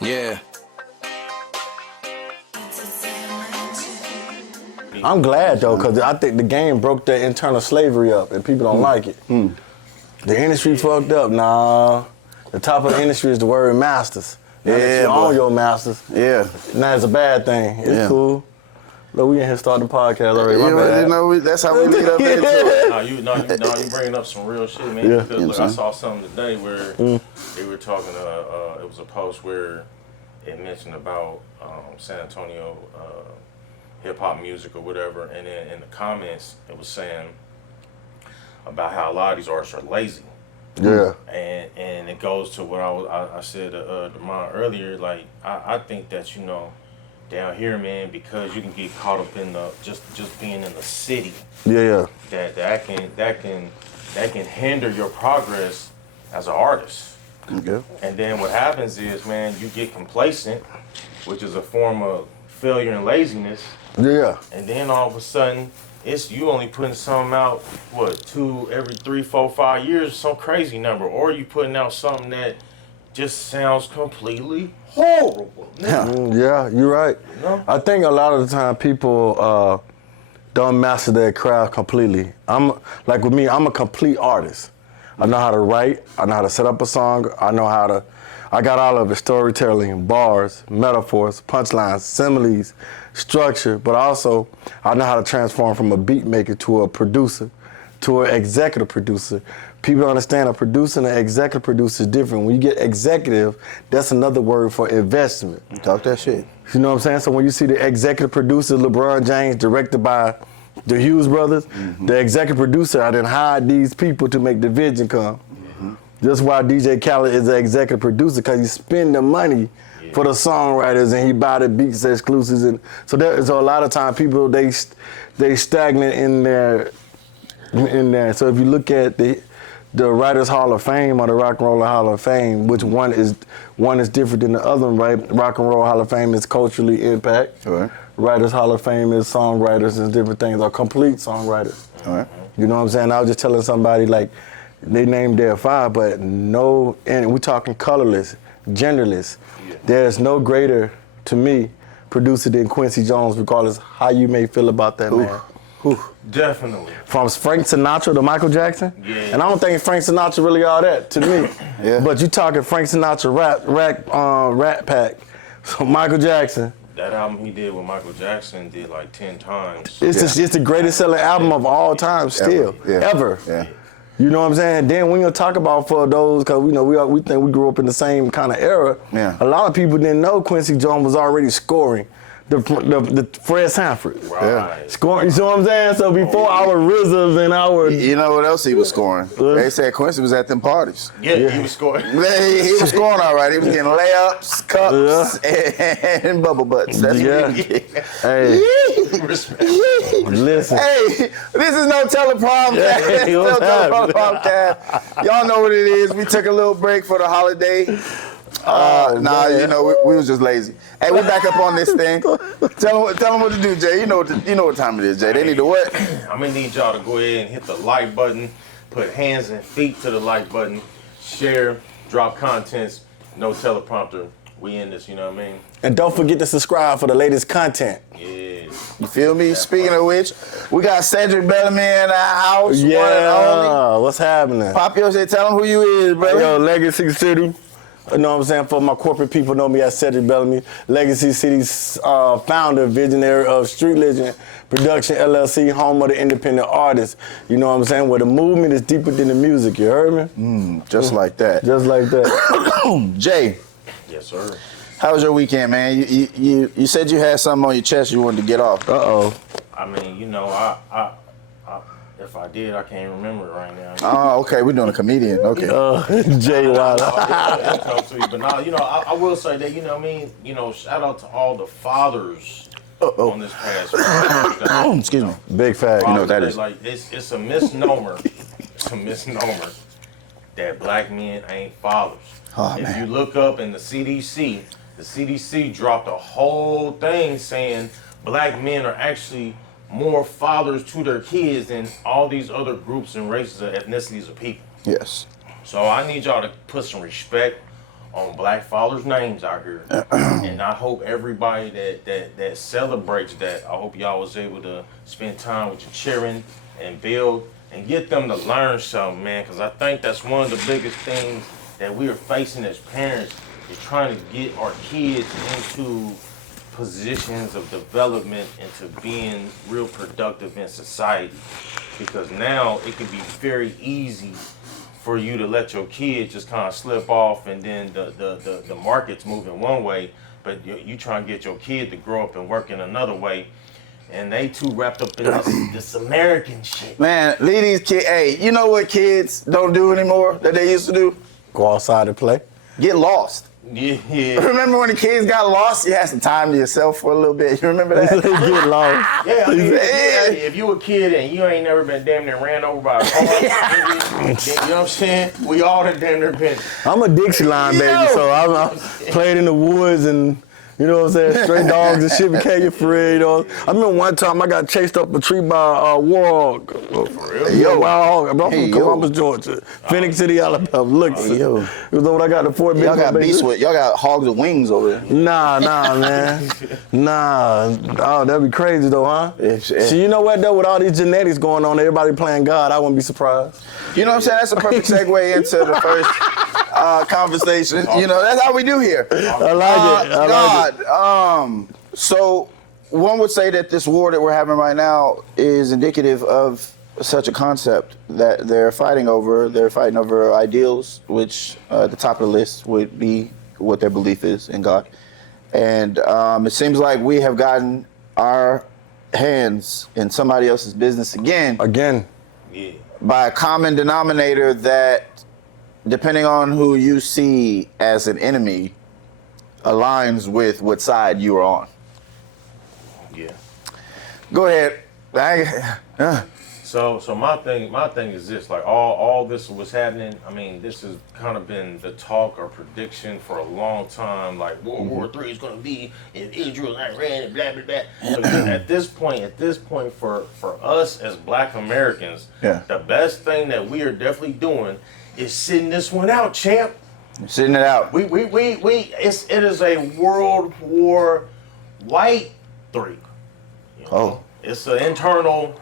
Yeah. I'm glad though, because I think the game broke that internal slavery up and people don't like it. The industry fucked up. Nah, the top of the industry is the word masters. Now that you own your masters. Yeah. Now it's a bad thing. It's cool. Look, we in here starting the podcast already. My bad. You know, that's how we lead up into it. You bringing up some real shit, man. Yeah. Because look, I saw something today where they were talking. It was a post where it mentioned about San Antonio hip hop music or whatever, and then in the comments it was saying about how a lot of these artists are lazy. Yeah. And it goes to what I said to Demond earlier. Like I think that down here, man, because you can get caught up in the just being in the city. Yeah. That can hinder your progress as an artist. Okay. And then what happens is, man, you get complacent, which is a form of failure and laziness. Yeah. And then all of a sudden, it's you only putting something out, every 3, 4, 5 years, some crazy number. Or you putting out something that just sounds completely horrible. Yeah, you're right. You know? I think a lot of the time people don't master their craft completely. Like with me, I'm a complete artist. I know how to write, I know how to set up a song, I got all of it, storytelling, bars, metaphors, punchlines, similes, structure, but also I know how to transform from a beat maker to a producer, to an executive producer. People don't understand a producer and an executive producer is different. When you get executive, that's another word for investment. You talk that shit. You know what I'm saying? So when you see the executive producer, LeBron James, directed by the Hughes brothers, the executive producer, I done hired these people to make the vision come. That's why DJ Khaled is an executive producer, because he spend the money for the songwriters and he buy the beats exclusives. And so a lot of times people, they stagnant in there. So if you look at the Writers Hall of Fame or the Rock and Roll Hall of Fame, which one is different than the other one, right? Rock and Roll Hall of Fame is culturally impact. All right. Writers Hall of Fame is songwriters and different things, or complete songwriters. All right. You know what I'm saying? I was just telling somebody, like, they named their 5, but no, and we're talking colorless, genderless. Yeah. There's no greater, to me, producer than Quincy Jones, regardless how you may feel about that man. Definitely. From Frank Sinatra to Michael Jackson. Yeah. And I don't think Frank Sinatra really all that to me. Yeah. But you talking Frank Sinatra Rat Pack. So Michael Jackson. That album he did with Michael Jackson did like 10 times. It's the greatest selling album of all time still. Ever. Yeah. You know what I'm saying? Then when you talk about for those, because we think we grew up in the same kind of era. Yeah. A lot of people didn't know Quincy Jones was already scoring the Fred Sanford. Right. Scoring, you see what I'm saying? So before our RZAs and our... You know what else he was scoring? They said Quincy was at them parties. Yeah. He was scoring. He was scoring all right. He was getting layups, cups, and bubble butts. That's what he get. Hey. Respect. Listen. Hey, this is no teleprompter. Hey, No what's happening? teleprompter. Y'all know what it is. We took a little break for the holiday. We was just lazy. Hey, we back up on this thing. Tell them what to do, Jay. You know what time it is, Jay. They need to what? I'm gonna need y'all to go ahead and hit the like button, put hands and feet to the like button, share, drop contents, no teleprompter. We in this, you know what I mean? And don't forget to subscribe for the latest content. Yeah. You feel me? Speaking of which, we got Cedric Bellamy in the house. Yeah, one and only. what's happening? Pop your shit. Tell them who you is, brother. Yo, Legacy City. You know what I'm saying? For my corporate people, know me as Cedric Bellamy, Legacy City's founder, visionary of Street Legend Production LLC, home of the independent artists. You know what I'm saying? Where the movement is deeper than the music. You heard me? Just like that. Just like that. Jay. Yes, sir. How was your weekend, man? You said you had something on your chest you wanted to get off. Uh-oh. I mean, I if I did, I can't remember it right now. Oh, okay. We're doing a comedian. Okay. Jay Wilder. But now, I will say that, what I mean, shout out to all the fathers on this past week. Excuse me. Big fact. You know what that is. Like, it's a misnomer. It's a misnomer that black men ain't fathers. Oh, if man. you look up in the CDC, the CDC dropped a whole thing saying black men are actually more fathers to their kids than all these other groups and races and ethnicities of people. Yes. So I need y'all to put some respect on black fathers' names out here. And I hope everybody that celebrates that, I hope y'all was able to spend time with your children and build and get them to learn something, man, because I think that's one of the biggest things that we are facing as parents is trying to get our kids into positions of development into being real productive in society. Because now it can be very easy for you to let your kid just kind of slip off and then the market's moving one way, but you try and get your kid to grow up and work in another way. And they too wrapped up in this American shit. Man, leave these kids. Hey, you know what kids don't do anymore that they used to do? Go outside and play. Get lost. Yeah. Remember when the kids got lost? You had some time to yourself for a little bit. You remember that? Get lost. Yeah, I mean, if you a kid and you ain't never been damn near ran over by a car, you know what I'm saying? We all done damn near been. I'm a Dixieline baby, so I played in the woods and, you know what I'm saying, stray dogs and shit became your friend, you know. I remember one time I got chased up a tree by a warhog. For real? Wild hog. I'm from Columbus, Georgia. Phoenix City, Alabama. Look, yo. It was when I got the Fort Benning. Y'all got hogs with wings over there. Nah, man. Nah. Oh, that'd be crazy though, huh? See, you know what though? With all these genetics going on, everybody playing God, I wouldn't be surprised. You know what I'm saying? That's a perfect segue into the first conversation. You know, that's how we do here. I like it. I like it. So one would say that this war that we're having right now is indicative of such a concept that they're fighting over. They're fighting over ideals, which at the top of the list would be what their belief is in God. And it seems like we have gotten our hands in somebody else's business again. Yeah. By a common denominator that, depending on who you see as an enemy, aligns with what side you are on. Yeah. Go ahead. So my thing is this, like all this was happening, I mean, this has kind of been the talk or prediction for a long time, like World War III is gonna be in Israel and Iran and blah blah blah. But at this point for us as black Americans, the best thing that we are definitely doing is sitting this one out, champ. Sitting it out. It is a World War White III. You know? It's an internal.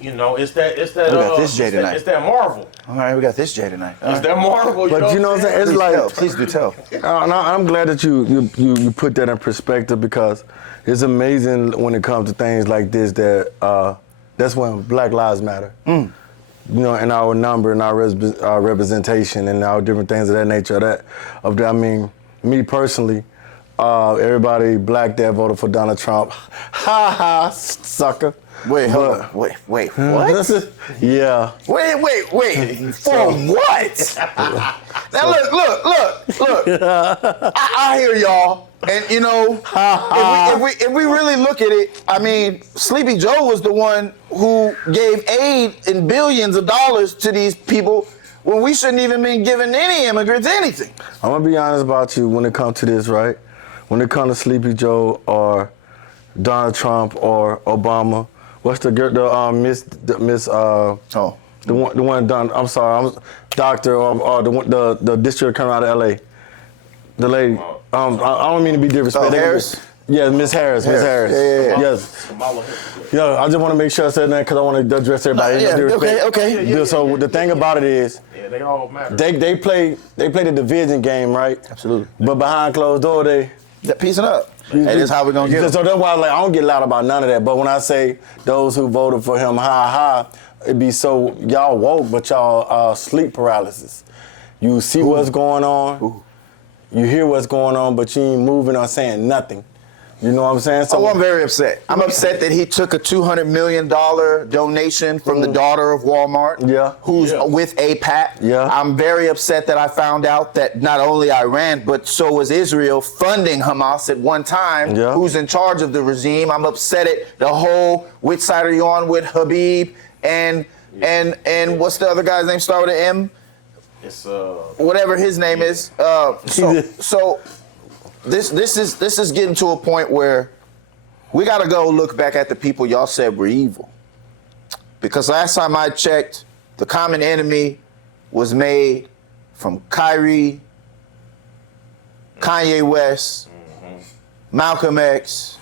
You know, it's that. We got this J tonight. It's that Marvel. All right, we got this J tonight. It's that Marvel. But you know what I'm saying? It's like, please do tell. I'm glad that you put that in perspective, because it's amazing when it comes to things like this that that's when Black Lives Matter. You know, and our number and our representation and our different things of that nature. I mean, me personally, everybody black that voted for Donald Trump, ha, sucker. Wait, hold on. Wait, what? Yeah. Wait. For what? Now look. I hear y'all. And you know, if we really look at it, I mean, Sleepy Joe was the one who gave aid in billions of dollars to these people when we shouldn't even been giving any immigrants anything. I'm gonna be honest about you when it comes to this, right? When it comes to Sleepy Joe or Donald Trump or Obama, what's the girl, the one done, I'm sorry, doctor or the district coming out of LA. The lady, I don't mean to be disrespectful. Harris? Yeah, Miss Harris. Yeah. Yes. Yeah, I just want to make sure I said that because I want to address everybody. Okay. So the thing about it is, they all matter. They play the division game, right? Absolutely. But behind closed door, they're piecing up. And that's how we're going to get them. So that's why I don't get loud about none of that. But when I say those who voted for him, it be so y'all woke, but y'all sleep paralysis. You see what's going on, you hear what's going on, but you ain't moving or saying nothing. You know what I'm saying? So I'm very upset. I'm upset that he took a $200 million donation from the daughter of Walmart, who's with AIPAC. I'm very upset that I found out that not only Iran, but so was Israel funding Hamas at one time, who's in charge of the regime. I'm upset at the whole, which side are you on with Habib and what's the other guy's name, start with an M? It's whatever his name is. this is getting to a point where we got to go look back at the people y'all said were evil. Because last time I checked, the common enemy was made from Kyrie, Kanye West, Malcolm X,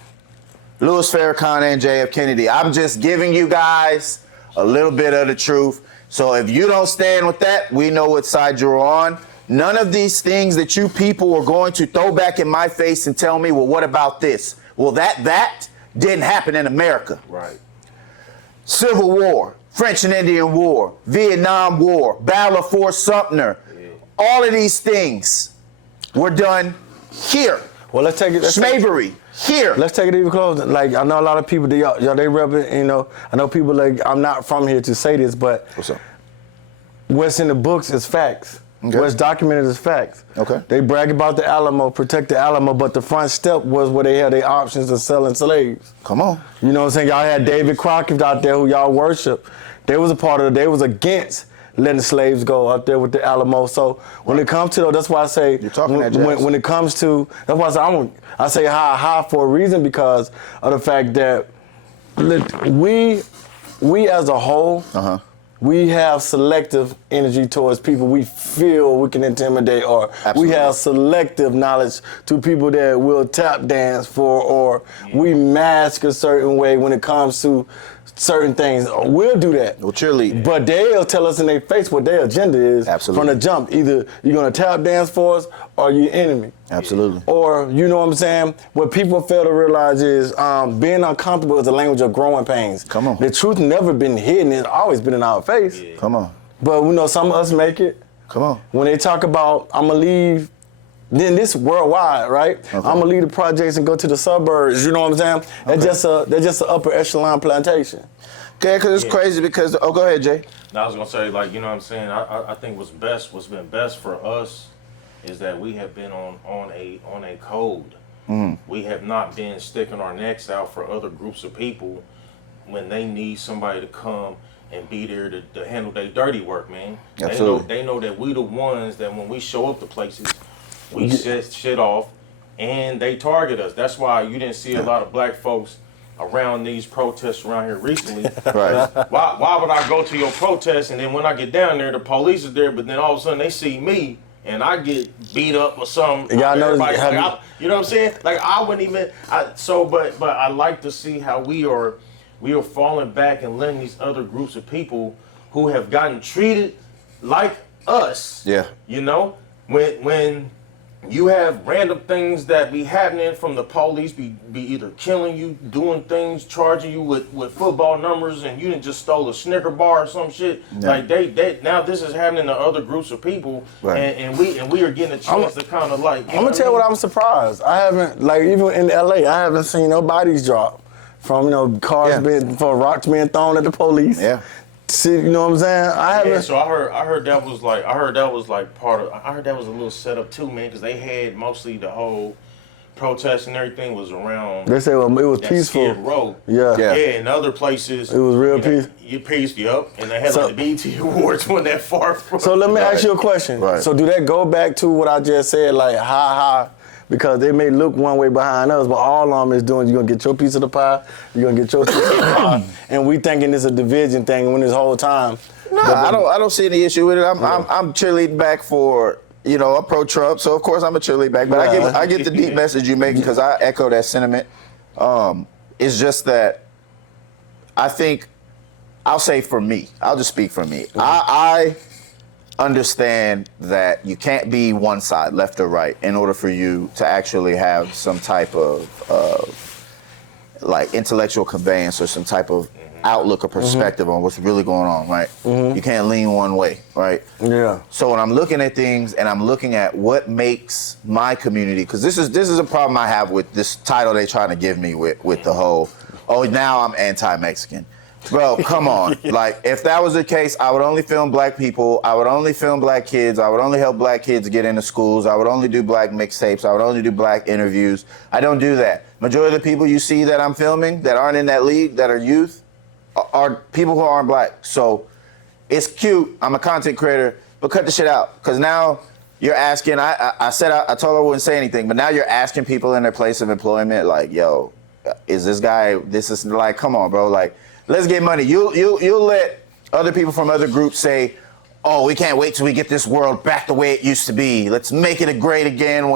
Louis Farrakhan, and J.F. Kennedy. I'm just giving you guys a little bit of the truth. So if you don't stand with that, we know what side you're on. None of these things that you people are going to throw back in my face and tell me, well, what about this? Well, that didn't happen in America. Right. Civil War, French and Indian War, Vietnam War, Battle of Fort Sumter. Yeah. All of these things were done here. Well, let's take it. Slavery here. Let's take it even closer. Like, I know a lot of people, they represent, you know, I know people like, I'm not from here to say this, but what's up? What's in the books is facts. Okay. What's documented is facts. Okay. They brag about the Alamo, protect the Alamo, but the front step was where they had their options of selling slaves. Come on. You know what I'm saying? Y'all had David Crockett out there who y'all worship. They was a part of it. They was against letting slaves go out there with the Alamo. So when it comes to, that's why I say, you're talking that jazz. When it comes to, that's why I say high for a reason, because of the fact that we as a whole, we have selective energy towards people we feel we can intimidate, or Absolutely. We have selective knowledge to people that will tap dance for, or we mask a certain way when it comes to certain things. We'll do that. We'll cheerlead. But they'll tell us in their face what their agenda is. Absolutely. From the jump. Either you're going to tap dance for us or you're enemy. Absolutely. Or, you know what I'm saying? What people fail to realize is being uncomfortable is a language of growing pains. Come on. The truth never been hidden. It's always been in our face. Yeah. Come on. But, you know, some of us make it. Come on. When they talk about, I'm going to leave, then this worldwide, right? Okay. I'm going to leave the projects and go to the suburbs. You know what I'm saying? Okay. That's just an upper echelon plantation. Okay, because it's crazy because, go ahead, Jay. Now, I was going to say, like, you know what I'm saying? I think what's been best for us is that we have been on a code. We have not been sticking our necks out for other groups of people when they need somebody to come and be there to handle their dirty work, man. Absolutely. They know that we the ones that when we show up to places, we set shit off and they target us. That's why you didn't see a lot of black folks around these protests around here recently. Right. Why would I go to your protest and then when I get down there, the police is there, but then all of a sudden they see me and I get beat up or something. Y'all know, you know what I'm saying? Like I wouldn't even. But I like to see how we are falling back and letting these other groups of people who have gotten treated like us. Yeah. You know, when you have random things that be happening from the police, be either killing you, doing things, charging you with football numbers, and you didn't just stole a Snicker bar or some shit. Yeah. Like they now this is happening to other groups of people, right. and we are getting a chance to kind of like. I'm gonna tell you what I'm surprised. I haven't, like, even in LA, I haven't seen no bodies drop from, you know, cars being, for rocks being thrown at the police. Yeah. You know what I'm saying? I haven't. Yeah, so I heard that was like part of. I heard that was a little setup too, man, because they had mostly the whole protest and everything was around. They say, well, it was peaceful. Skid Row. Yeah. In other places it was real peace. You peace, yup. And they had like the BET Awards wasn't that far from. So let me ask you a question. Right. So do that go back to what I just said, like because they may look one way behind us, but all of them is doing, you're going to get your piece of the pie, you're going to get your piece of the pie, and we thinking it's a division thing when this whole time. No, I don't see any issue with it. I'm cheerleading back for, you know, I'm pro-Trump, so of course I'm a cheerlead back, but I get the deep message you make because I echo that sentiment. It's just that I think, I'll say for me, I'll just speak for me. I understand that you can't be one side, left or right, in order for you to actually have some type of like intellectual conveyance or some type of outlook or perspective on what's really going on, right? You can't lean one way, right? Yeah. So when I'm looking at things and I'm looking at what makes my community, because this is a problem I have with this title they're trying to give me with the whole, oh, now I'm anti-Mexican. Bro, come on. Like, if that was the case, I would only film black people. I would only film black kids. I would only help black kids get into schools. I would only do black mixtapes. I would only do black interviews. I don't do that. Majority of the people you see that I'm filming that aren't in that league, that are youth, are people who aren't black. So it's cute. I'm a content creator, but cut the shit out. Because now you're asking. I said I told her I wouldn't say anything, but now you're asking people in their place of employment, like, yo, is this guy? This is like, come on, bro. Like, let's get money. You'll let other people from other groups say, oh, we can't wait till we get this world back the way it used to be. Let's make it great again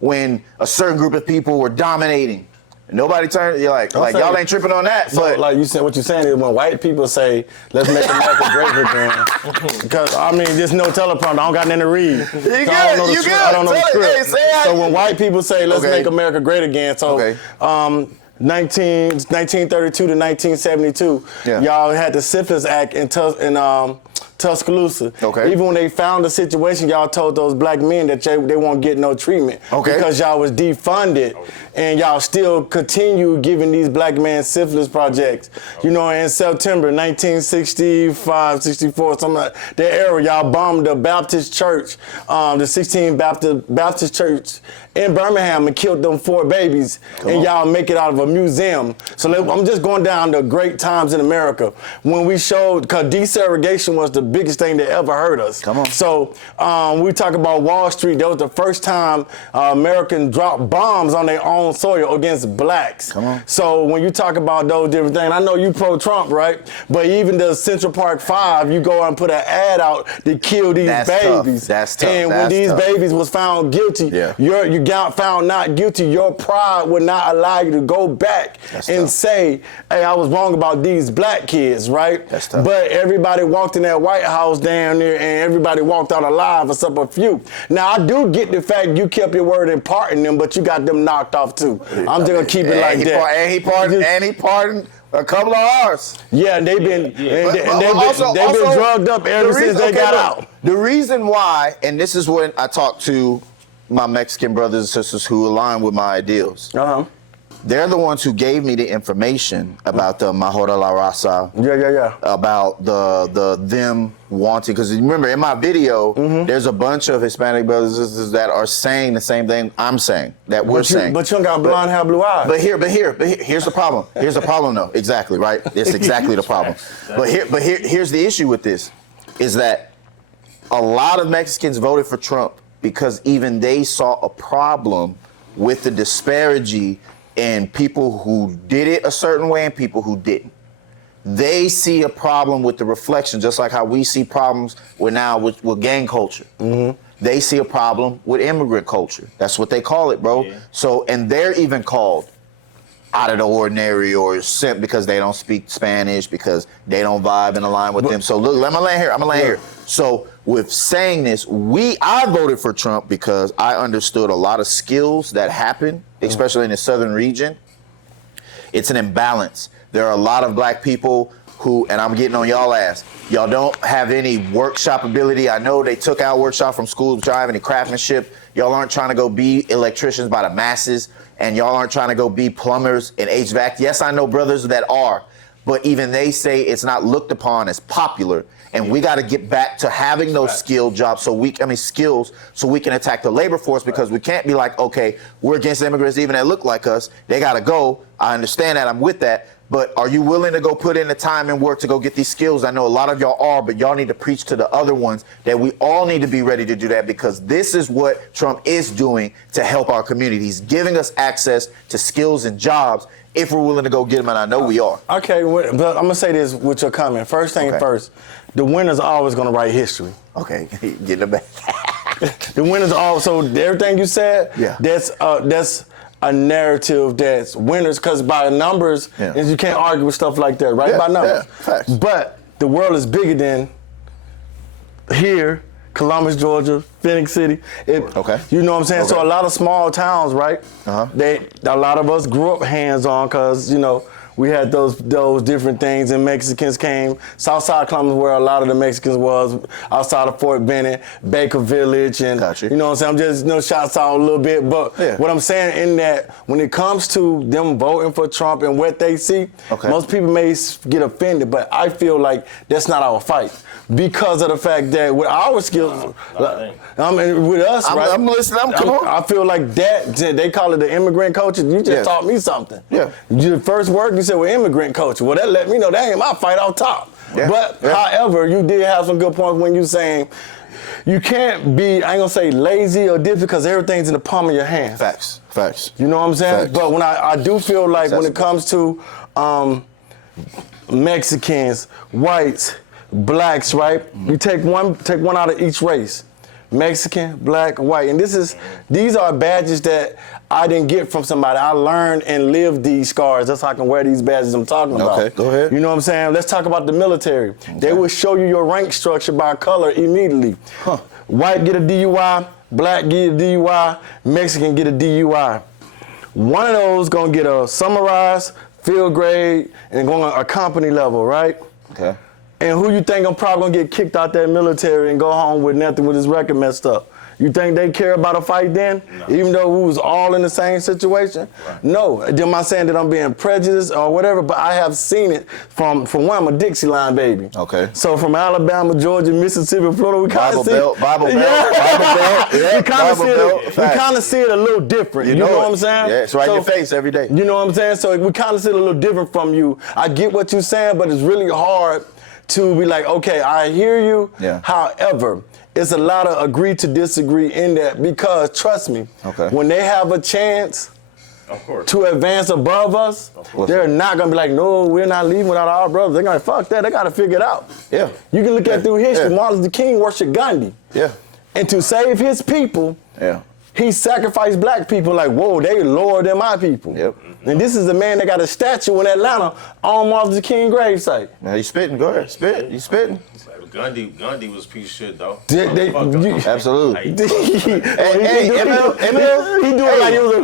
when a certain group of people were dominating. Nobody turned. You're like y'all ain't tripping on that. So, but like you said, what you're saying is when white people say, "Let's make America great again," because I mean, there's no teleprompter. I don't got nothing to read. I don't know the script. So when white people say, "Let's make America great again," so 1932 to 1972, y'all had the Syphilis Act in Tuscaloosa. Okay. Even when they found the situation, y'all told those black men that they won't get no treatment because y'all was defunded, and y'all still continue giving these black men syphilis projects. You know, in September 1965, 64, something like that era, y'all bombed the Baptist church, the 16 Baptist church in Birmingham, and killed them 4 babies, and y'all make it out of a museum. So I'm just going down the great times in America when we showed, because desegregation was the biggest thing that ever hurt us. Come on. So we talk about Wall Street. That was the first time Americans dropped bombs on their own soil against blacks. Come on. So when you talk about those different things, I know you pro-Trump, right? But even the Central Park 5, you go and put an ad out to kill these babies. That's tough. And when these babies was found guilty, you got found not guilty, your pride would not allow you to go back and say, hey, I was wrong about these black kids, right? That's tough. But everybody walked in that White House down there, and everybody walked out alive except a few. Now, I do get the fact you kept your word in pardoning them, but you got them knocked off too. I'm just gonna keep it like that. He pardoned a couple of ours. Yeah, and they've been drugged up ever since they got out. The reason why, and this is when I talk to my Mexican brothers and sisters who align with my ideals. They're the ones who gave me the information about the Mejora la Raza. About the them wanting, because remember in my video, there's a bunch of Hispanic brothers and sisters that are saying the same thing I'm saying, that we're saying. But you don't got blonde hair, blue eyes. But here's the problem. Here's the problem though. Exactly, right? It's exactly the problem. Here's the issue with this, is that a lot of Mexicans voted for Trump because even they saw a problem with the disparity in people who did it a certain way and people who didn't. They see a problem with the reflection, just like how we see problems with gang culture. They see a problem with immigrant culture. That's what they call it, bro. Yeah. So, and they're even called out of the ordinary or simp because they don't speak Spanish, because they don't vibe and align with them. So look, I'm gonna land here. So with saying this, I voted for Trump because I understood a lot of skills that happen, especially in the southern region. It's an imbalance. There are a lot of black people who, and I'm getting on y'all ass, y'all don't have any workshop ability. I know they took out workshop from schools, but y'all have any craftsmanship. Y'all aren't trying to go be electricians by the masses, and y'all aren't trying to go be plumbers and HVAC. Yes, I know brothers that are, but even they say it's not looked upon as popular. And we got to get back to having those skilled jobs skills so we can attack the labor force, because we can't be like, okay, we're against immigrants even that look like us. They got to go. I understand that. I'm with that. But are you willing to go put in the time and work to go get these skills? I know a lot of y'all are, but y'all need to preach to the other ones that we all need to be ready to do that, because this is what Trump is doing to help our community. He's giving us access to skills and jobs if we're willing to go get them, and I know we are. Okay, but I'm going to say this with your comment. First thing first, the winners are always going to write history. Okay, get it back. The winners are always, so everything you said, that's a narrative that's winners, because by numbers, and you can't argue with stuff like that, right? By numbers. Facts. But the world is bigger than here, Columbus, Georgia, Phoenix City. You know what I'm saying? Okay. So a lot of small towns, right? A lot of us grew up hands-on because, you know, we had those different things, and Mexicans came. Southside Columbus, where a lot of the Mexicans was, outside of Fort Benning, Baker Village, and you know what I'm saying? I'm just, shouts out a little bit, but what I'm saying in that, when it comes to them voting for Trump and what they see, most people may get offended, but I feel like that's not our fight. Because of the fact that with our skills, with us, right? I'm listening. I feel like that, they call it the immigrant culture. You just taught me something. The first word you said was immigrant culture. Well, that let me know that ain't my fight off top. But however, you did have some good points when you saying you can't be, I ain't gonna say lazy or different because everything's in the palm of your hand. Facts. You know what I'm saying? Facts. But when I do feel like when it comes to Mexicans, whites, blacks, right? You take one out of each race. Mexican, black, white. And these are badges that I didn't get from somebody. I learned and lived these scars. That's how I can wear these badges I'm talking about. Okay, go ahead. You know what I'm saying? Let's talk about the military. Okay. They will show you your rank structure by color immediately. Huh. White get a DUI, black get a DUI, Mexican get a DUI. One of those gonna get a summarized, field grade, and going on a company level, right? Okay. And who you think I'm probably gonna get kicked out that military and go home with nothing with his record messed up? You think they care about a fight then? No. Even though we was all in the same situation? Right. No. Am I saying that I'm being prejudiced or whatever? But I have seen it from one, I'm a Dixie line baby. Okay. So from Alabama, Georgia, Mississippi, Florida, we kind of see Bible Belt. Yeah, we kind of see it a little different. You know what I'm saying? Yeah, it's right in your face every day. You know what I'm saying? So we kind of see it a little different from you. I get what you're saying, but it's really hard to be like, okay, I hear you. Yeah. However, it's a lot of agree to disagree in that because trust me, when they have a chance to advance above us, they're not gonna be like, no, we're not leaving without our brothers. They're gonna fuck that. They gotta figure it out. Yeah. You can look at through history. Martin Luther King worshiped Gandhi. Yeah. And to save his people, he sacrificed black people like, whoa, they lower than my people. Yep. And this is a man that got a statue in Atlanta on Martin Luther King gravesite. Now you spitting, go ahead, spit. You spitting. Gandhi was a piece of shit though. Absolutely. Hey, Emil, he do it like he was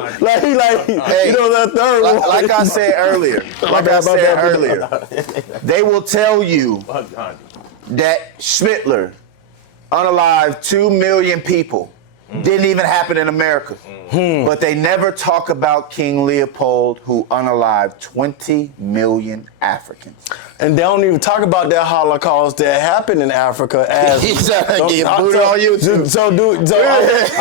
you know that third one. Like I said earlier, they will tell you that Schmittler unalived 2 million people. Didn't even happen in America. But they never talk about King Leopold, who unalived 20 million Africans. And they don't even talk about that Holocaust that happened in Africa as I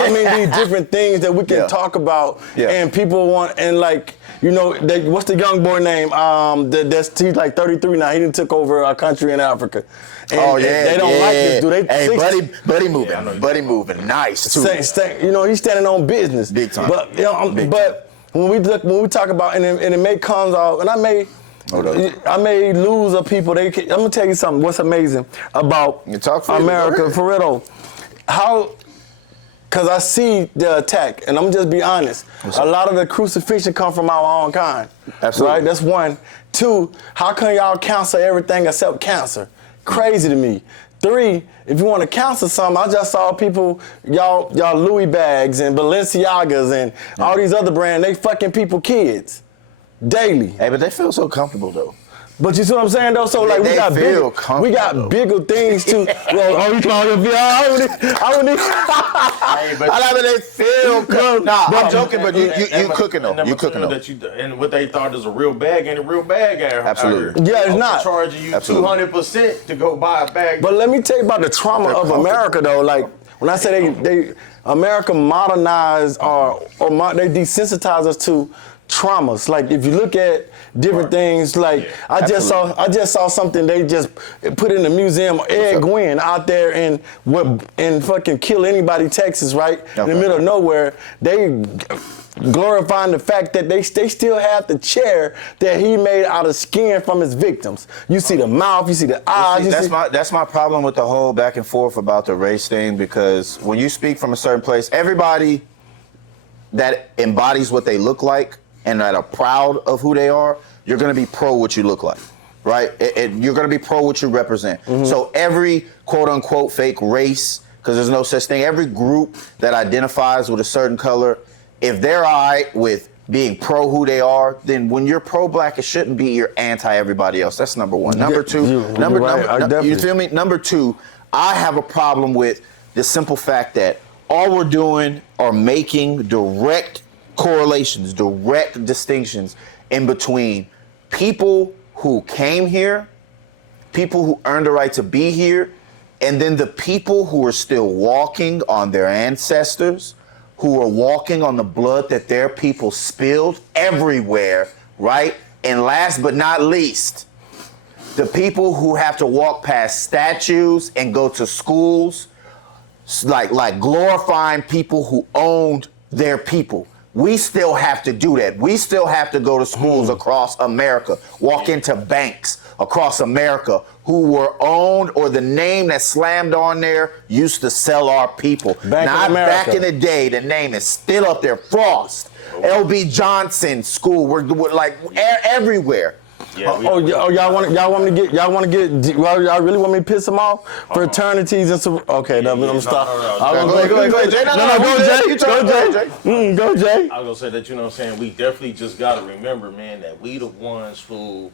mean these different things that we can talk about and people want and like what's the young boy name? He's like 33 now. He done took over a country in Africa. And they don't like this, do they? Hey, Buddy moving, nice too. He's standing on business, big time. But but when we talk about and it may comes out, and I may lose a people. I'm gonna tell you something. What's amazing about America for real? Because I see the attack, and I'm just be honest. A lot of the crucifixion come from our own kind. Absolutely. Right? That's one. Two, how can y'all counsel everything except cancer? Crazy to me. 3, if you want to counsel something, I just saw people, y'all Louis bags and Balenciagas and all these other brands, they fucking people kids daily. Hey, but they feel so comfortable though. But you see what I'm saying though? So like we got bigger things too. Well, you calling your I wouldn't I mean, they feel comfortable. Nah, I'm joking, but you cooking though. You cooking though. And what they thought is a real bag ain't a real bag. Absolutely. Yeah, it's not. Charging you 200% to go buy a bag. But let me tell you about the trauma of America though. Like when I say they America modernized or they desensitized us to traumas. Like if you look at different things, like I just saw something they just put in the museum. Ed Gwynn out there in fucking Kill Anybody, Texas, right in the middle of nowhere. They glorifying the fact that they still have the chair that he made out of skin from his victims. You see the mouth, you see the eyes. That's my problem with the whole back and forth about the race thing, because when you speak from a certain place, everybody that embodies what they look like and that are proud of who they are, you're going to be pro what you look like, right? You're going to be pro what you represent. Mm-hmm. So every quote unquote fake race, because there's no such thing, every group that identifies with a certain color, if they're all right with being pro who they are, then when you're pro-black, it shouldn't be you're anti everybody else. That's number one. Number two, you feel me? Number 2, I have a problem with the simple fact that all we're doing are making direct correlations, direct distinctions in between people who came here, people who earned the right to be here, and then the people who are still walking on their ancestors, who are walking on the blood that their people spilled everywhere, right? And last but not least, the people who have to walk past statues and go to schools like glorifying people who owned their people. We still have to do that. We still have to go to schools across America, walk into banks across America who were owned, or the name that slammed on there used to sell our people. Back in the day, the name is still up there. Frost, L.B. Johnson School, we're like everywhere. Yeah, y'all want to get, y'all really want me to piss them off? Fraternities and some. Okay, I'm gonna stop. Go ahead, Jay. Go, Jay. I was gonna say that, you know what I'm saying, we definitely just gotta remember, man, that we the ones who,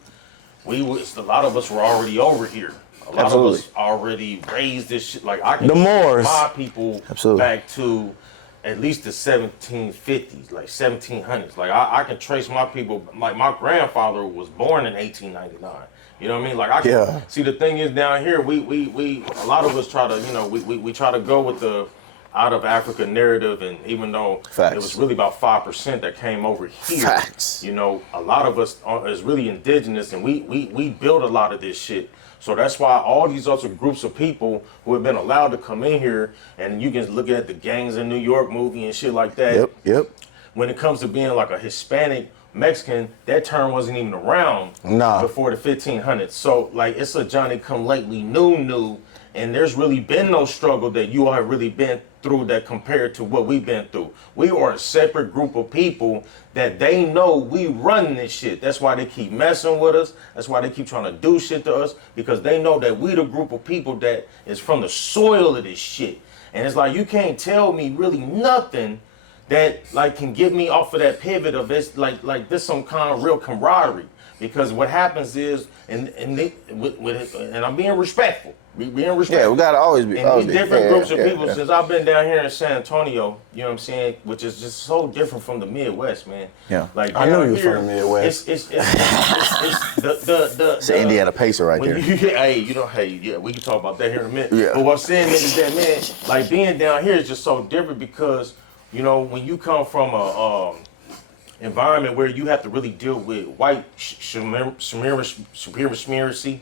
a lot of us were already over here. A lot of us already raised this shit. Like, I can trace my people back to at least the 1750s, like 1700s. Like, I can trace my people. Like, my grandfather was born in 1899. You know what I mean? Like, I can see, the thing is, down here, we a lot of us try to, you know, we try to go with the out of Africa narrative, and even though it was really about 5% that came over here, you know, a lot of us is really indigenous, and we build a lot of this shit. So that's why all these other groups of people who have been allowed to come in here, and you can look at the Gangs in New York movie and shit like that. Yep. When it comes to being like a Hispanic Mexican, that term wasn't even around before the 1500s. So like, it's a Johnny come lately new, and there's really been no struggle that you all have really been through that compared to what we've been through. We are a separate group of people that they know we run this shit. That's why they keep messing with us. That's why they keep trying to do shit to us, because they know that we the group of people that is from the soil of this shit. And it's like, you can't tell me really nothing that like can get me off of that pivot of this, like this some kind of real camaraderie. Because what happens is, and I'm being respectful. Being respectful. Yeah, we gotta always be. And these different groups of people, since I've been down here in San Antonio, you know what I'm saying, which is just so different from the Midwest, man. Yeah. Like, I know you're from the Midwest. It's the Indiana Pacer right there. We can talk about that here in a minute. Yeah. But what I'm saying is that, man, like, being down here is just so different, because, you know, when you come from a environment where you have to really deal with white supremacy.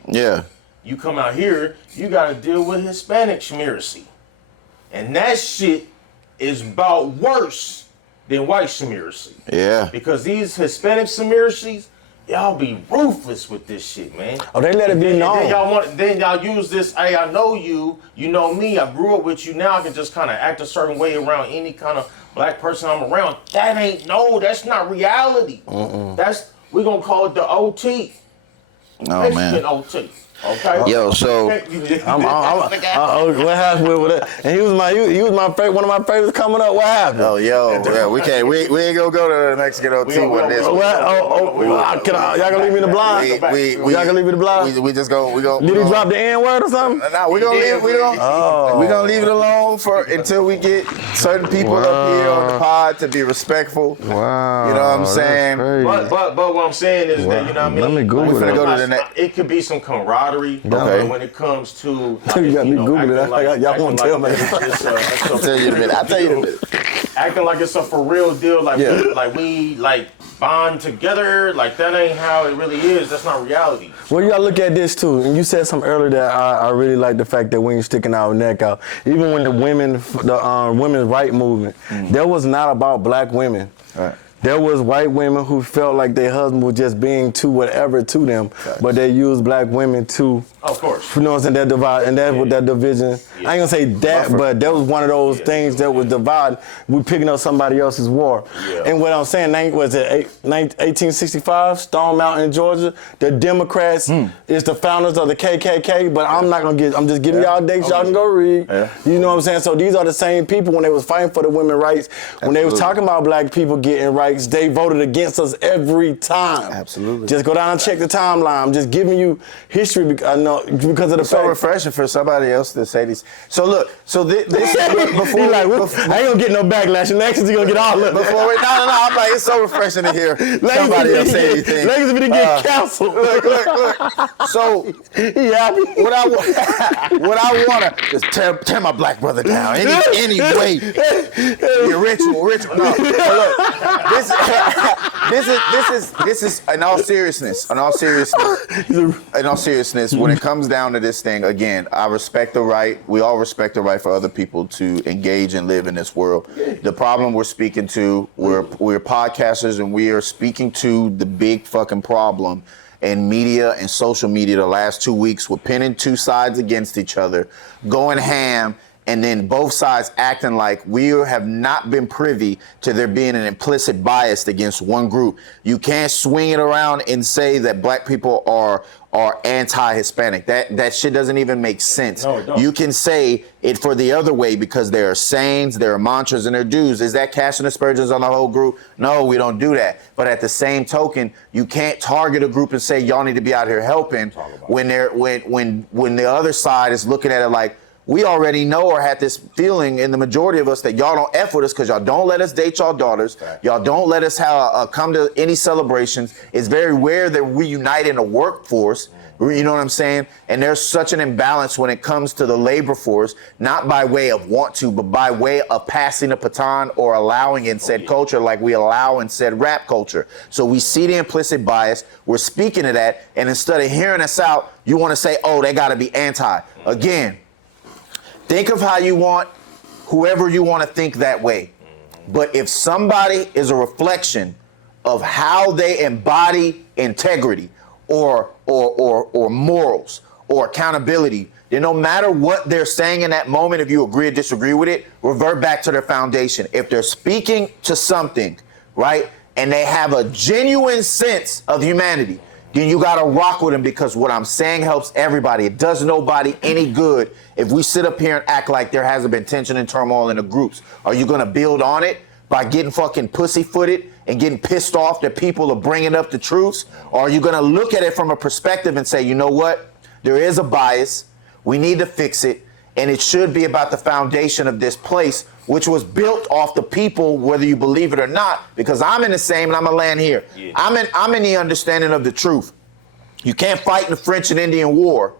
Yeah. You come out here, you got to deal with Hispanic schmiracy. And that shit is about worse than white schmiracy. Yeah. Because these Hispanic schmiracies, y'all be ruthless with this shit, man. Oh, they let it be known. Then y'all use this, hey, I know you, you know me, I grew up with you, now I can just kind of act a certain way around any kind of black person I'm around. That's not reality. We gonna call it the OT. Oh, man. OT. Okay. Yo, so what happened with that? And he was my favorite, one of my favorites coming up. What happened? Oh, yeah, we can't. We ain't gonna go to the Mexican OT one this. Y'all gonna leave me the blind? Y'all gonna leave me the blind? We just go. Did he drop the N word or something? No, we gonna leave. We gonna leave it alone until we get certain people up here on the pod to be respectful. Wow. You know what I'm saying? But what I'm saying is that, you know what I mean? Let me Google we finna go to the next. It could be some camaraderie. Okay. When it comes to, You got me Googling it. Y'all won't tell me. I'll tell you in a minute. Acting like it's a for real deal, like we bond together, like that ain't how it really is. That's not reality. Well, you gotta look at this too. And you said something earlier that I really like, the fact that we ain't sticking our neck out. Even when the women's right movement, that was not about black women. Right. There was white women who felt like their husband was just being too whatever to them, but they used black women to, of course, you know what I'm saying, that divide, and that with that division. I ain't gonna say that, but that was one of those things that was divided. We picking up somebody else's war. And what I'm saying, was it 1865, Stone Mountain, Georgia? The Democrats is the founders of the KKK, but I'm not gonna I'm just giving y'all dates, y'all can go read. You know what I'm saying? So these are the same people when they was fighting for the women's rights, when they was talking about black people getting rights, they voted against us every time. Absolutely. Just go down and check the timeline. I'm just giving you history because of the fact. So refreshing for somebody else to say this. So look, this before I ain't gonna get no backlash. Next is gonna get all of it. Before we, no. I'm like, it's so refreshing to hear somebody else say anything. Legacy to get canceled. Look. So what I wanna just tear my black brother down any way. Your ritual. No, look, this is in all seriousness, when it comes down to this thing, again, I respect the right. We all respect the right for other people to engage and live in this world. The problem we're speaking to, we're podcasters, and we are speaking to the big fucking problem in media and social media the last 2 weeks. We're pinning two sides against each other, going ham, and then both sides acting like we have not been privy to there being an implicit bias against one group. You can't swing it around and say that black people are anti-Hispanic. That shit doesn't even make sense. No, it don't. You can say it for the other way because there are sayings, there are mantras, and there are dues. Is that casting aspersions on the whole group? No, we don't do that. But at the same token, you can't target a group and say y'all need to be out here helping when the other side is looking at it like, we already know or had this feeling in the majority of us that y'all don't F with us because y'all don't let us date y'all daughters. Y'all don't let us have come to any celebrations. It's very rare that we unite in a workforce. You know what I'm saying? And there's such an imbalance when it comes to the labor force, not by way of want to, but by way of passing a baton or allowing in said culture like we allow in said rap culture. So we see the implicit bias. We're speaking to that. And instead of hearing us out, you want to say, oh, they got to be anti. Again, think of how you want whoever you want to think that way. But if somebody is a reflection of how they embody integrity or morals or accountability, then no matter what they're saying in that moment, if you agree or disagree with it, revert back to their foundation. If they're speaking to something, right, and they have a genuine sense of humanity, then you gotta rock with them because what I'm saying helps everybody. It does nobody any good if we sit up here and act like there hasn't been tension and turmoil in the groups. Are you gonna build on it by getting fucking pussyfooted and getting pissed off that people are bringing up the truths? Or are you gonna look at it from a perspective and say, you know what? There is a bias. We need to fix it. And it should be about the foundation of this place, which was built off the people, whether you believe it or not, because I'm in the same, and I'm gonna land here. Yeah. I'm in the understanding of the truth. You can't fight in the French and Indian War.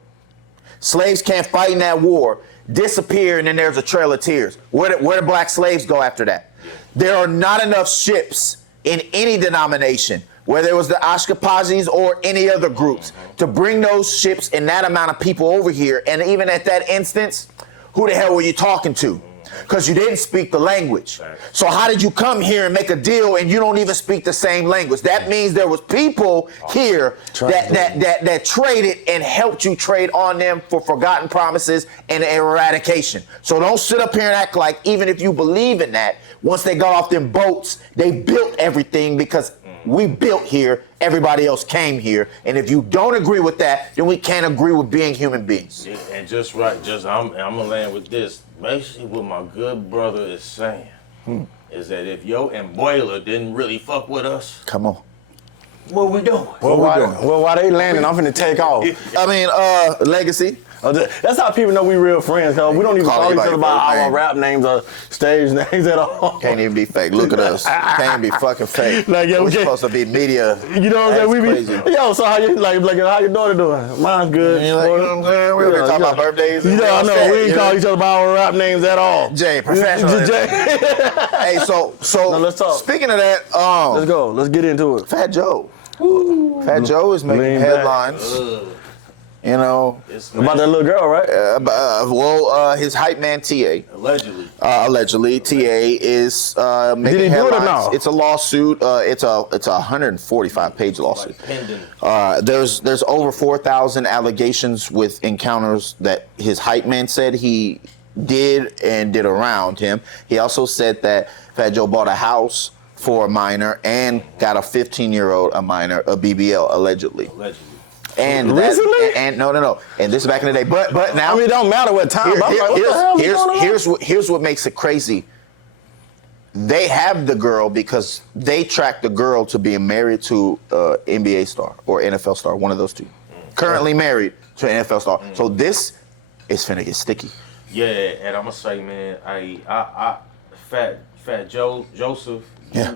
Slaves can't fight in that war, disappear, and then there's a trail of tears. Where did black slaves go after that? Yeah. There are not enough ships in any denomination, whether it was the Ashkenazis or any other groups, to bring those ships and that amount of people over here. And even at that instance, who the hell were you talking to? Because you didn't speak the language. So how did you come here and make a deal and you don't even speak the same language? That means there was people here that traded and helped you trade on them for forgotten promises and eradication. So don't sit up here and act like even if you believe in that, once they got off them boats, they built everything because we built here, everybody else came here. And if you don't agree with that, then we can't agree with being human beings. Yeah, and I'm gonna land with this. Basically what my good brother is saying is that if Yo and Boiler didn't really fuck with us, come on. What we doing? Well, while they landing, I'm finna take off. I mean, legacy. That's how people know we real friends, cause we don't even call each other by our rap names or stage names at all. Can't even be fake. Look at us. Can't be fucking fake. Like, yeah, we're supposed to be media. You know what I'm saying? We be, yo, so how you like how your daughter doing? Mine's good. You know what I'm saying? We were talking about birthdays. You know, I know. We ain't call each other by our rap names at all. Jay, professional. Hey, so now let's talk. Speaking of that, let's go. Let's get into it. Fat Joe. Fat Joe is making headlines. You know, about that little girl, right? His hype man TA. Allegedly, TA is making Did he headlines. Do it or no? It's a lawsuit. It's a 145-page lawsuit. There's over 4,000 allegations with encounters that his hype man said he did and did around him. He also said that Fat Joe bought a house for a minor and got a 15-year-old a minor a BBL allegedly. And recently? And no. And this is back in the day. But now, I mean, it don't matter what time. Here's what makes it crazy. They have the girl because they tracked the girl to being married to an NBA star or NFL star, one of those two. Currently married to an NFL star. So this is finna get sticky. Yeah, and I'm gonna say, man, I Fat Joseph,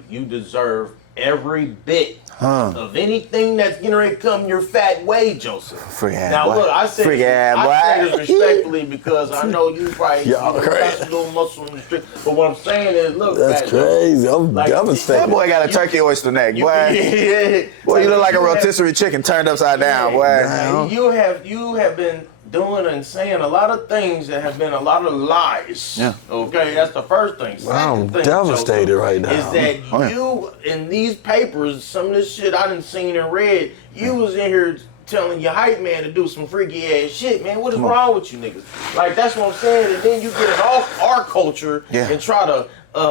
you deserve every bit of anything that's getting ready to come your fat way, Joseph. Now look, I say this respectfully because I know you probably got a little muscle in the street. But what I'm saying is, look, that's crazy. I'm devastated. That boy got a turkey oyster neck, boy. Boy, you look like a rotisserie chicken turned upside down, boy. You have been doing and saying a lot of things that have been a lot of lies. Yeah. Okay, that's the first thing. I'm devastated right now. Is that you in these papers, some of this shit I done seen and read, you was in here telling your hype man to do some freaky ass shit, man. What is wrong with you niggas? Like, that's what I'm saying. And then you get it off our culture and try to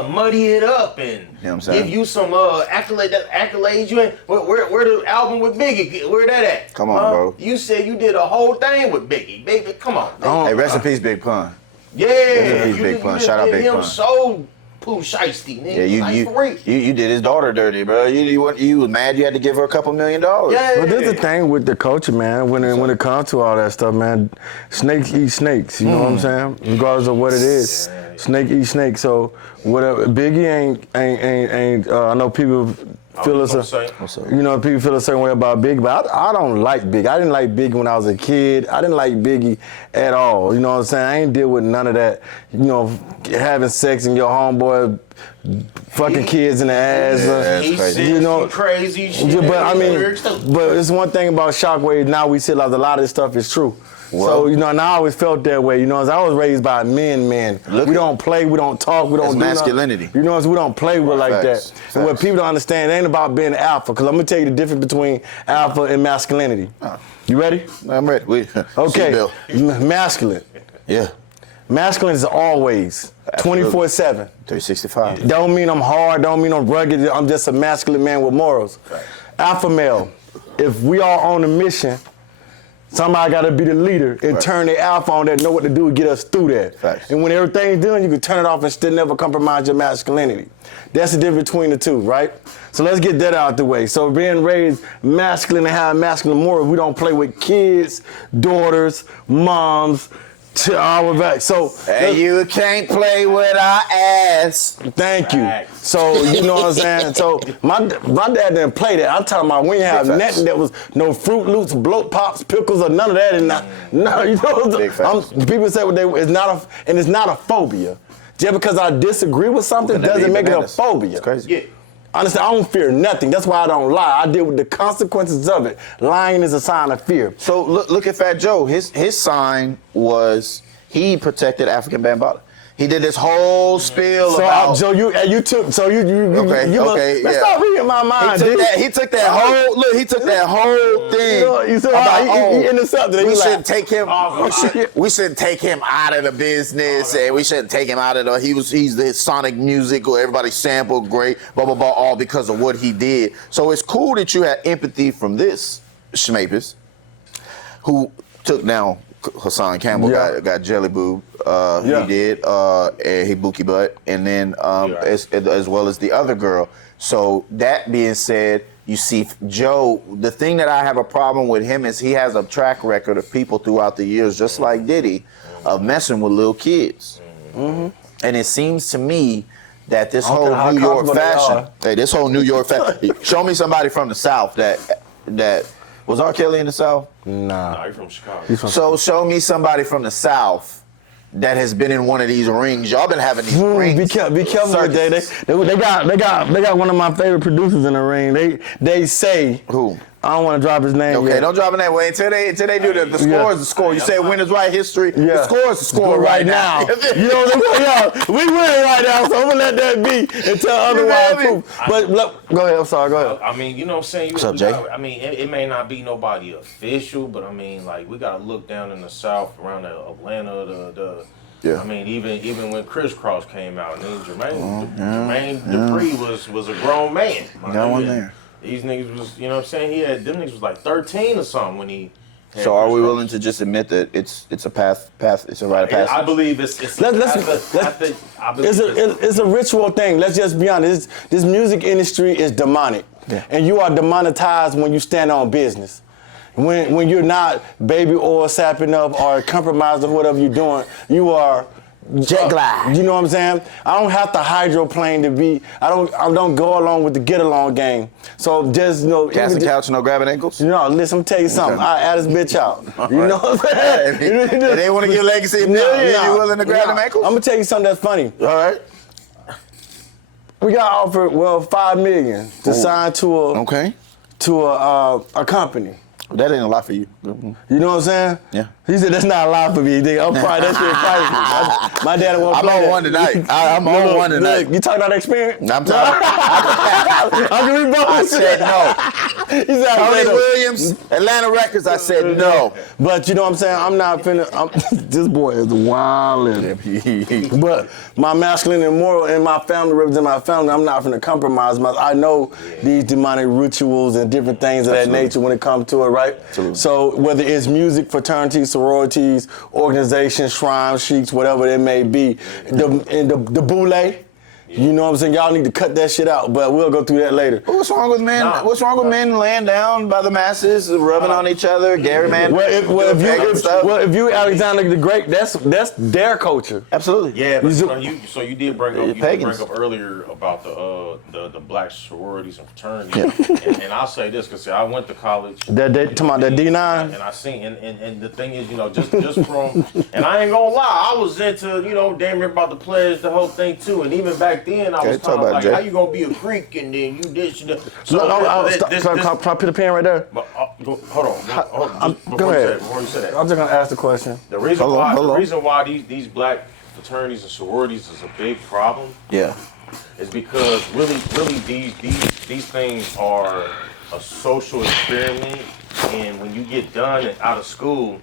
muddy it up and give you some accolades you ain't. Where the album with Biggie? Where that at? Come on, bro. You said you did a whole thing with Biggie. Baby, come on. Hey, rest in peace, Big Pun. Yeah. Rest in peace, Big Pun. Shout out Big Pun. So poo shiesty, nigga. Yeah, you did his daughter dirty, bro. You was mad you had to give her a couple $1 million. Yeah. But there's the thing with the culture, man. When it comes to all that stuff, man, snakes eat snakes. You know what I'm saying? Regardless of what it is, snake eat snake. So whatever. Biggie ain't. I know people feel people feel a certain way about Biggie, but I don't like Biggie. I didn't like Biggie when I was a kid. I didn't like Biggie at all. You know what I'm saying? I ain't deal with none of that. You know, having sex and your homeboy fucking kids in the ass. Crazy. You know, crazy shit. But I mean, but it's one thing about Shockwave. Now we see like a lot of this stuff is true. So, you know, and I always felt that way. You know, as I was raised by men. We don't play, we don't talk, we don't do masculinity. Nothing. You know, we don't play with like that. And what people don't understand, it ain't about being alpha. Because I'm going to tell you the difference between alpha and masculinity. You ready? I'm ready. Okay. Masculine. Yeah. Masculine is always 24/7. 365. Don't mean I'm hard, don't mean I'm rugged. I'm just a masculine man with morals. Right. Alpha male. If we are on a mission, somebody got to be the leader and turn the alpha on that know what to do to get us through that. Facts. And when everything's done, you can turn it off and still never compromise your masculinity. That's the difference between the two, right? So let's get that out the way. So being raised masculine and having masculine morals, we don't play with kids, daughters, moms, to our back. So you can't play with our ass. Thank you. So you know what I'm saying? So my dad didn't play that. I'm talking about when you have nothing that was no Fruit Loops, bloat pops, pickles, or none of that. And no, you know, people say it's not a phobia. Just because I disagree with something doesn't make it a phobia. It's crazy. Yeah. Honestly, I don't fear nothing. That's why I don't lie. I deal with the consequences of it. Lying is a sign of fear. So look at Fat Joe. His sign was he protected African Bambaataa. He did this whole spiel about. So you took. So you. Okay. Let's stop reading my mind. He took that whole. Look, he took that whole thing. You said he intercepted. We shouldn't take him. We shouldn't take him out of the business, and we shouldn't take him out of the. He's the sonic music, or everybody sampled great, blah blah blah, all because of what he did. So it's cool that you had empathy from this Schmapis, who took down Hassan Campbell, got jelly boob. He did, and he bookie butt, and then as well as the other girl. So that being said, you see, Joe, the thing that I have a problem with him is he has a track record of people throughout the years, just like Diddy, of messing with little kids. Mm-hmm. And it seems to me that this whole New York fashion, show me somebody from the South that was R. Kelly in the South? Nah, he's from Chicago. So show me somebody from the South that has been in one of these rings. Y'all been having these rings. Be careful with that. They got one of my favorite producers in the ring. They say who? I don't want to drop his name yet. Don't drop his name. Wait until they do the score is the score. You say winners right history. Yeah. The score is the score right now. You know what I'm saying? We winning right now, so I'm gonna let that be until otherwise proof. But look, go ahead. I'm sorry. Go ahead. I mean, you know what I'm saying? What's up, Jay? I mean, it may not be nobody official, but I mean, like, we gotta look down in the South around Atlanta. I mean, even when Criss Cross came out, and Jermaine Dupri was a grown man. Got one there. These niggas was, you know what I'm saying? Them niggas was like 13 or something when he. So are we willing to just admit that it's a path? It's a rite of passage. I believe it's a ritual thing. Let's just be honest. This music industry is demonic, and you are demonetized when you stand on business. When you're not baby oil sapping up or compromised or whatever you're doing, you are Jet glide. You know what I'm saying? I don't have to hydroplane to be. I don't go along with the get along game. So just Cast and couch, no grabbing ankles. Listen, I'm tell you something. I add this bitch out. You know what I'm saying? If they want to get legacy. You willing to grab them ankles? I'm gonna tell you something that's funny. All right. We got offered $5 million to sign to a company. That ain't a lot for you. You know what I'm saying? Yeah. He said that's not a lot for me. Nigga. I'm probably that shit crazy. My dad won't play I'm on that. one tonight. I'm on one tonight. Look, you talking about experience? I'm talking. I said no. He said Tony Williams, Atlanta Records. I said no. But you know what I'm saying? I'm not finna. This boy is wildin'. But my masculine and moral and my family represent my family. I'm not finna compromise. I know these demonic rituals and different things of that nature when it comes to it, right? Absolutely. So whether it's music, fraternities, sororities, organizations, shrines, sheiks, whatever it may be, the boule. You know what I'm saying? Y'all need to cut that shit out, but we'll go through that later. What's wrong with men? What's wrong with men laying down by the masses, rubbing on each other, gerrymandering? Well, if you Alexander the Great, that's their culture. Absolutely. Yeah, but so you did bring up earlier about the black sororities and fraternities, and I'll say this because I went to college. Talking about that D9, and I seen and the thing is, just from and I ain't gonna lie, I was into damn near about the pledge, the whole thing too, and even back then I was kind of like, how you gonna be a Greek and then you this and that? So can I put a pen right there? But, hold on. Go ahead. Before you say that, I'm just gonna ask the question. The reason why these black fraternities and sororities is a big problem. Yeah. Is because really these things are a social experiment, and when you get done and out of school,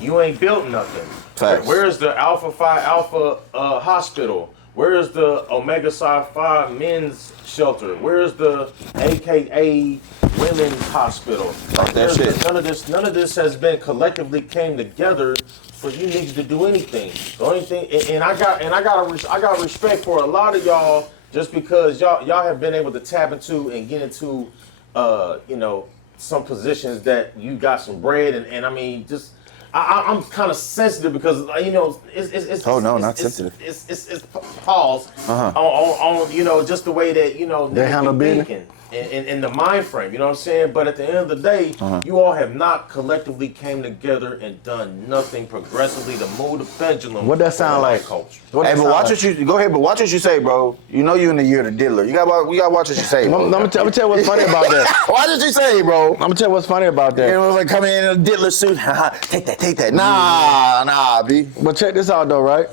you ain't built nothing. Facts. Where's the Alpha Phi Alpha hospital? Where's the Omega Psi Phi men's shelter? Where's the AKA women's hospital? None of this has been collectively came together for you niggas to do anything. The only thing, and I got respect for a lot of y'all just because y'all have been able to tap into and get into some positions that you got some bread and I mean just. I'm kind of sensitive because it's not sensitive. It's pause on just the way that they handle business in the mind frame, you know what I'm saying? But at the end of the day, you all have not collectively came together and done nothing progressively to move the pendulum. What that sound like? Culture. Hey, but watch what you go ahead. But watch what you say, bro. You know you in the year of the diddler. We got to watch what you say. Bro. I'm gonna tell you what's funny about that. Watch what you say, bro. I'm gonna tell you what's funny about that. You know, like coming in a diddler suit. Take that. Nah, B. But check this out though, right?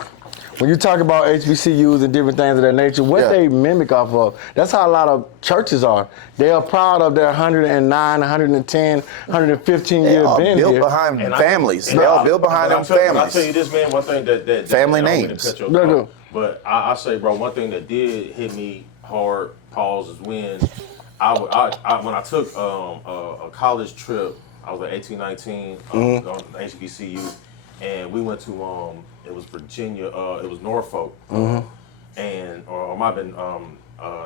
When you talk about HBCUs and different things of that nature, what they mimic off of, that's how a lot of churches are. They are proud of their 109, 110, 115 year been here. They all built behind families. They all built behind them families. I'll tell you this, man, one thing that family names. But I say, bro, one thing that did hit me hard, pause, is when when I took a college trip, I was like 18, 19, going to HBCU, and we went to it was Virginia, it was Norfolk, and or it might have been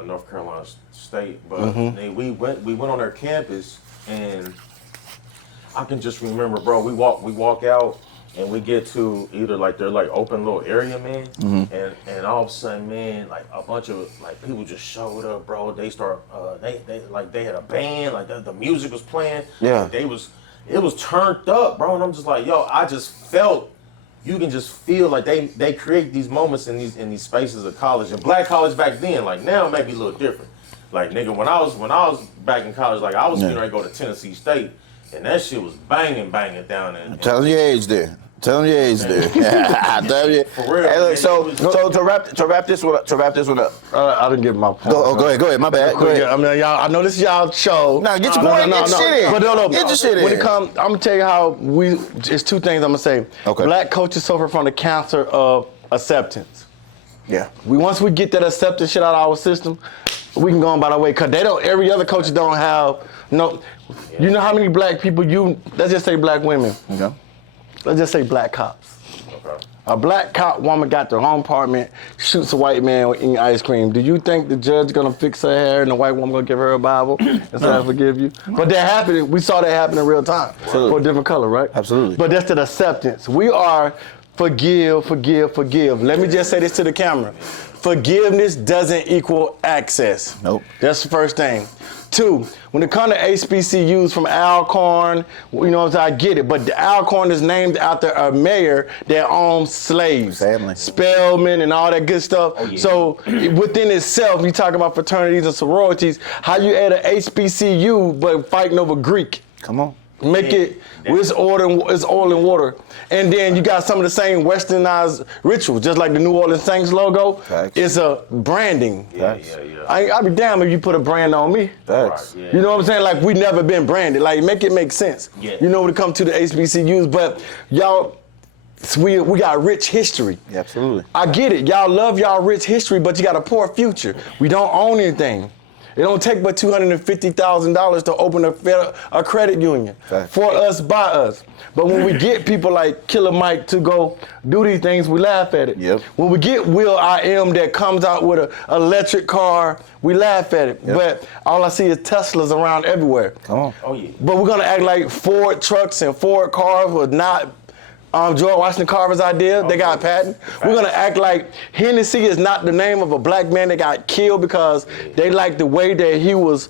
North Carolina State, but we went on their campus, and I can just remember, bro, we walk out, and we get to either like their like open little area, man, and all of a sudden, man, like a bunch of like people just showed up, bro. They start they had a band, like the music was playing, it was turned up, bro, and I'm just like, yo, I just felt. You can just feel like they create these moments in these spaces of college and black college back then. Like now it may be a little different. Like nigga, when I was back in college, like I was getting ready to go to Tennessee State, and that shit was banging down there. Tell them your age there. Tell them your age there. Tell you. For real. Hey, look, so to wrap this one up. I didn't get my point. Go ahead. My bad. Go ahead. I mean, y'all. I know this is y'all show. No, get your point. Get your shit in. But no. Get your shit in. When it comes, I'm gonna tell you how it's two things I'm gonna say. Okay. Black culture suffer from the cancer of acceptance. Yeah. Once we get that acceptance shit out of our system, we can go on by the way. Cause every other culture don't have no. You know how many black people let's just say black women. Okay. Let's just say black cops. A black cop woman got their home apartment, shoots a white man eating ice cream. Do you think the judge gonna fix her hair and the white woman gonna give her a Bible and say I forgive you? But that happened. We saw that happen in real time for a different color, right? Absolutely. But that's the acceptance. We are forgive, forgive, forgive. Let me just say this to the camera. Forgiveness doesn't equal access. Nope. That's the first thing. 2, when it comes to HBCUs from Alcorn, you know, I get it, but the Alcorn is named after a mayor that owned slaves. Family. Spellman and all that good stuff. Oh, yeah. So within itself, you talk about fraternities and sororities, how you add an HBCU but fighting over Greek? Come on. Make it with oil and water. And then you got some of the same westernized rituals, just like the New Orleans Saints logo. Facts. It's a branding. Yeah. I'd be damned if you put a brand on me. Facts. Right, yeah. You know what I'm saying? Like, we never been branded. Like, make it make sense. Yeah. You know, when it comes to the HBCUs, but y'all, we got rich history. Yeah, absolutely. I get it. Y'all love y'all rich history, but you got a poor future. We don't own anything. It don't take but $250,000 to open a credit union for us, by us. But when we get people like Killer Mike to go do these things, we laugh at it. Yep. When we get Will I Am that comes out with an electric car, we laugh at it. Yep. But all I see is Teslas around everywhere. Come on. Oh yeah. But we're gonna act like Ford trucks and Ford cars was not George Washington Carver's idea. They got a patent. We're gonna act like Hennessy is not the name of a black man that got killed because they like the way that he was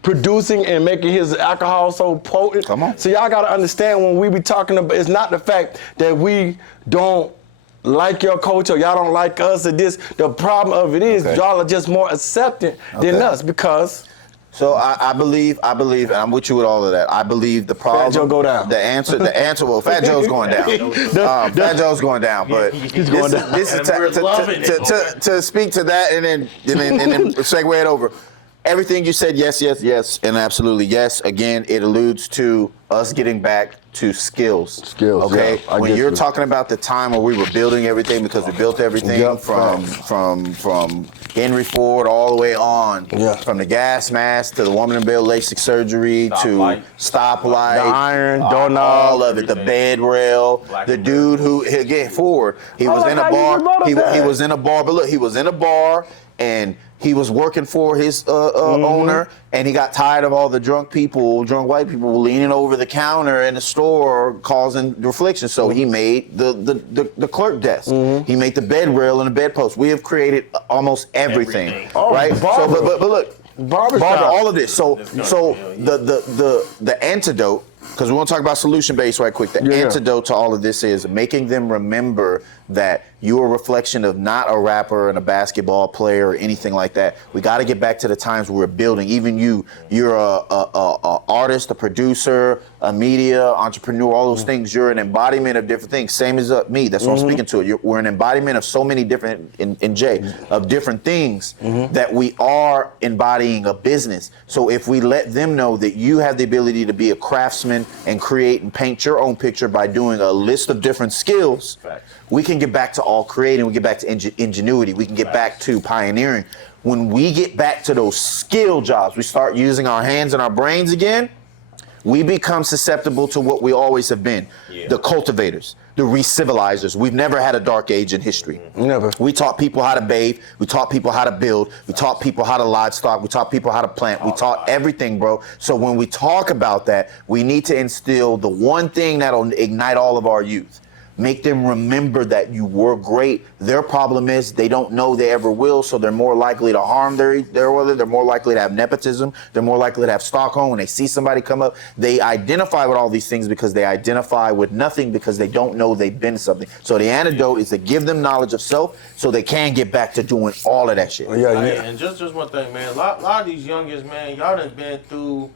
producing and making his alcohol so potent. Come on. So y'all gotta understand when we be talking about, it's not the fact that we don't like your culture, y'all don't like us or this. The problem of it is y'all are just more accepting than us because. So I believe, and I'm with you with all of that. I believe the problem. Fat Joe go down. The answer, well, Fat Joe's going down. Fat Joe's going down, but He's going down. This is And we're loving it. to speak to that and then segue it over. Everything you said, yes, and absolutely yes. Again, it alludes to us getting back to skills. Skills. Okay. Yeah, when you're talking about the time where we were building everything, because we built everything from Henry Ford all the way on, from the gas mask to the woman in bed LASIK surgery to stoplight, the iron, doorknob, all of it, the bed rail, the dude who again Ford, he was in a bar, he was in a bar, but look, he was in a bar and he was working for his owner, and he got tired of all the drunk white people leaning over the counter in the store causing reflection. So he made the clerk desk. He made the bed rail and the bedpost. We have created almost everything. Right? So, but look, barber, all of this. So the antidote, because we want to talk about solution-based right quick. The antidote to all of this is making them remember that you're a reflection of not a rapper and a basketball player or anything like that. We got to get back to the times we were building. Even you're a artist, a producer, a media entrepreneur, all those things. You're an embodiment of different things. Same as me. That's what I'm speaking to. We're an embodiment of so many different, in Jay, of different things that we are embodying a business. So if we let them know that you have the ability to be a craftsman and create and paint your own picture by doing a list of different skills, we can get back to all creating. We get back to ingenuity. We can get back to pioneering. When we get back to those skill jobs, we start using our hands and our brains again, we become susceptible to what we always have been. The cultivators, the re-civilizers. We've never had a dark age in history. Never. We taught people how to bathe. We taught people how to build. We taught people how to livestock. We taught people how to plant. We taught everything, bro. So when we talk about that, we need to instill the one thing that'll ignite all of our youth. Make them remember that you were great. Their problem is they don't know they ever will, so they're more likely to harm their other. They're more likely to have nepotism. They're more likely to have Stockholm. When they see somebody come up, they identify with all these things because they identify with nothing because they don't know they've been something. So the antidote is to give them knowledge of self so they can get back to doing all of that shit. And just one thing, man. A lot of these youngest, man, y'all done been through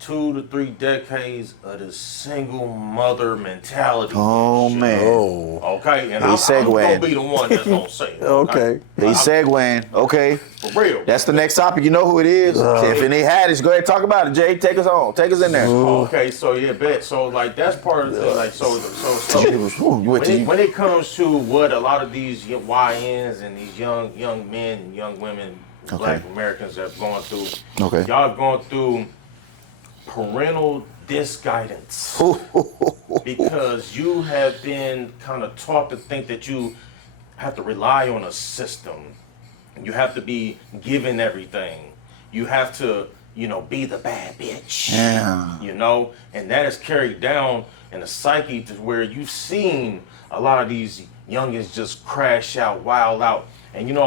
2 to 3 decades of the single mother mentality. Oh, shit. man. Okay, and He's I'm segueing. gonna be the one that's gonna say it. Okay. He's segueing. Okay. For real. That's the next topic. You know who it is. If any had it, go ahead and talk about it. Jay, take us on. Take us in there. Okay, so yeah, bet. So like that's part of the thing. Like so when it comes to what a lot of these YNs and these young men and young women, Black Americans have gone through. Okay. Y'all have gone through parental disguidance because you have been kind of taught to think that you have to rely on a system. You have to be given everything. You have to be the bad bitch. Yeah. And that is carried down in the psyche to where you've seen a lot of these youngins just crash out, wild out. And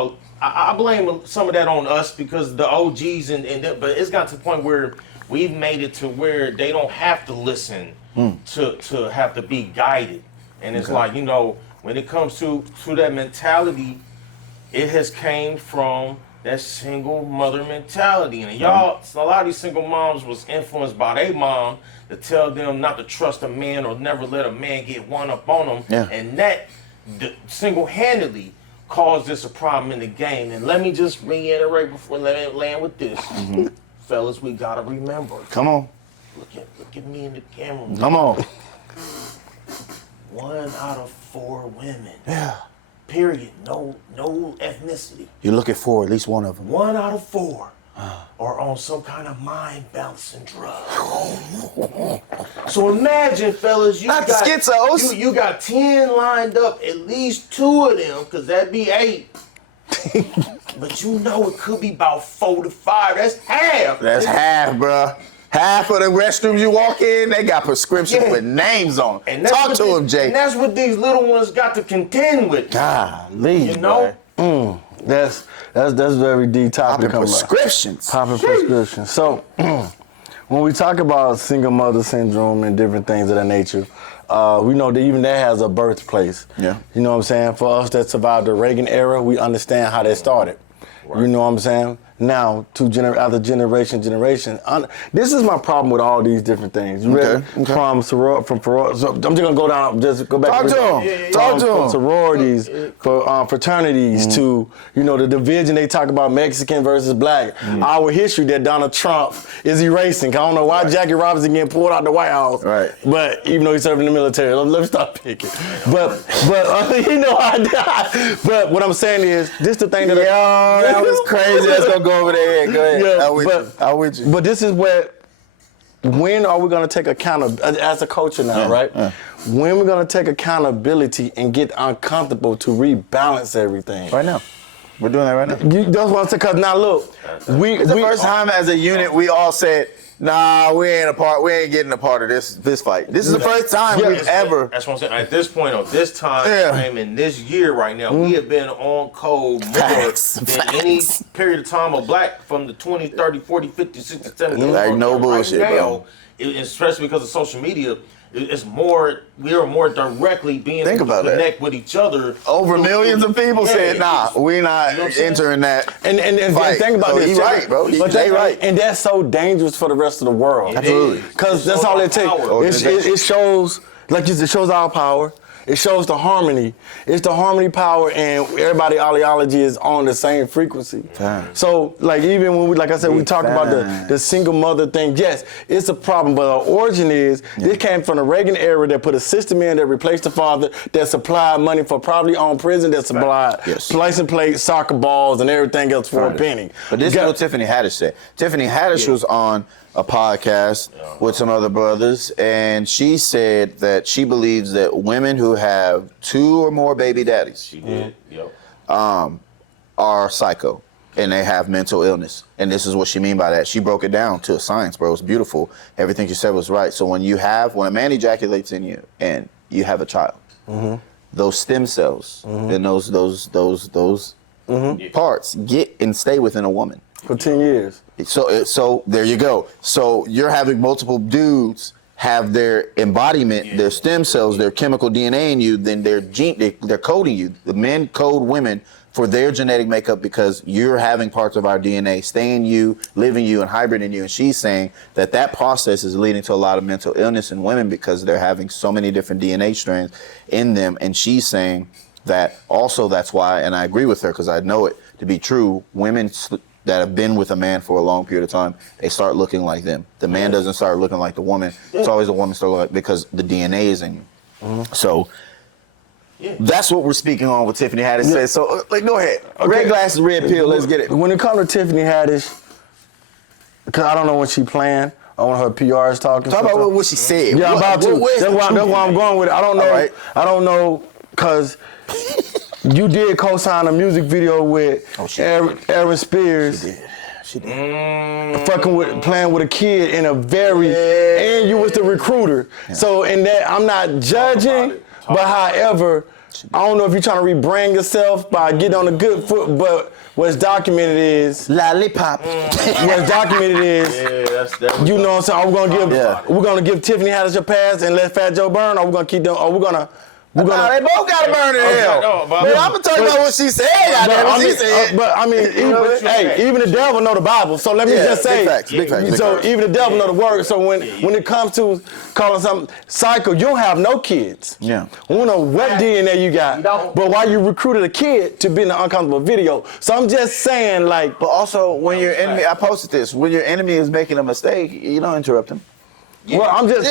I blame some of that on us because the OGs but it's got to the point where we've made it to where they don't have to listen to have to be guided. And it's like, when it comes to that mentality, it has came from that single mother mentality. And y'all, a lot of these single moms was influenced by their mom to tell them not to trust a man or never let a man get one up on them. Yeah. And that single-handedly caused this a problem in the game. And let me just reiterate before letting it land with this. Fellas, we gotta remember. Come on. Look at me in the camera. Come on. 1 out of 4 women. Yeah. Period. No ethnicity. You're looking for at least one of them. 1 out of 4 are on some kind of mind balancing drug. So imagine, fellas, you Not got schizos. You got 10 lined up, at least 2 of them, because that'd be 8. But it could be about 4 to 5. That's half. That's half, bruh. Half of the restrooms you walk in, they got prescriptions with names on them. And Talk to them, Jay. And that's what these little ones got to contend with. Golly, boy. That's very deep topic. Popping prescriptions. Popping prescriptions. So when we talk about single mother syndrome and different things of that nature, we know that even that has a birthplace. Yeah. You know what I'm saying? For us that survived the Reagan era, we understand how that started. Right. You know what I'm saying? Now, after generation, this is my problem with all these different things. You ready? Okay. From so I'm just gonna go down, just go back. Talk to him. Talk to From him. sororities, for fraternities, to the division they talk about Mexican versus black. Our history that Donald Trump is erasing. I don't know why Jackie Robinson getting pulled out the White House. Right. But even though he served in the military, let me stop picking. But but what I'm saying is, this the thing that that was crazy. Let's go over there. Go ahead. Yeah, I'm with you. But this is when are we going to take accountability as a culture now, right? When we're going to take accountability and get uncomfortable to rebalance everything? Right now. We're doing that right now. That's what I'm saying, because now look. It's the first time as a unit we all said, nah, we ain't getting a part of this fight. This is the first time we've ever. That's what I'm saying. At this point, of this time frame in this year right now, we have been on code more than any period of time of black from the 20, 30, 40, 50, 60, 70. Like no bullshit, bro. Especially because of social media. It's more, we are more directly being able to connect with each other. Over millions of people said, nah, we're not entering that. And think about this. He's right, bro. He's right. And that's so dangerous for the rest of the world. Absolutely. Because that's all it takes. It shows, like you said, it shows our power. It shows the harmony. It's the harmony power, and everybody ideology is on the same frequency. Fine. So, like, even when we talk about the single mother thing, yes, it's a problem. But the origin is, this came from the Reagan era that put a system in that replaced the father, that supplied money for privately owned prison, that supplied license plates, soccer balls, and everything else for a penny. But this is what Tiffany Haddish said. Tiffany Haddish was on a podcast with some other brothers, and she said that she believes that women who have 2 or more baby daddies are psycho, and they have mental illness. And this is what she mean by that. She broke it down to a science, bro. It was beautiful. Everything she said was right. So when a man ejaculates in you and you have a child, those stem cells and those parts get and stay within a woman for 10 years. So there you go. So you're having multiple dudes have their embodiment, their stem cells, their chemical DNA in you, then they're coding you. The men code women for their genetic makeup because you're having parts of our DNA stay in you, live in you, and hybrid in you. And she's saying that process is leading to a lot of mental illness in women because they're having so many different DNA strands in them. And she's saying that also that's why, and I agree with her because I know it to be true, women that have been with a man for a long period of time, they start looking like them. The man doesn't start looking like the woman. It's always the woman start looking like, because the DNA is in you. So that's what we're speaking on with Tiffany Haddish says. So go ahead. Okay. Red glasses, red pill. Let's get it. When it comes to Tiffany Haddish, because I don't know what she planned. I want her PR is talking. Talk about what she said. Yeah, I'm about to. That's why I'm going with it. I don't know. Right. I don't know because you did co-sign a music video with Aaron Spears. She did. Fucking with, playing with a kid in a very, and you was the recruiter. Yeah. So in that, I'm not judging, but however, I don't know if you're trying to rebrand yourself by getting on a good foot, but what's documented is lollipop. What's documented is, you know what I'm saying? We're gonna give Tiffany Haddish a pass and let Fat Joe burn, or we're gonna keep them, or we're gonna. They both got to burn in hell. But I'm gonna talk about what she said. But I mean, even the devil know the Bible. So let me just say, big facts. So even the devil know the word. So when it comes to calling something psycho, you don't have no kids. Yeah. I don't know what DNA you got. But why you recruited a kid to be in an uncomfortable video? So I'm just saying, like. But also, when your enemy, I posted this. When your enemy is making a mistake, you don't interrupt him. Yeah. Well, I'm just,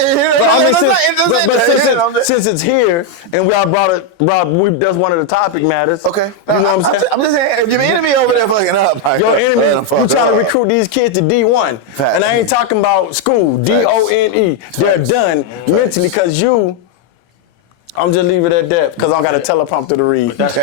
since it's here and we all brought it, that's one of the topic matters. Okay. You know what I'm saying? I'm just saying, if your enemy over there fucking up, like, your enemy, you trying to recruit these kids to D1. Fact. And I ain't talking about school, D-O-N-E. They're done mentally because I'm just leave it at that because I don't got a teleprompter to read. But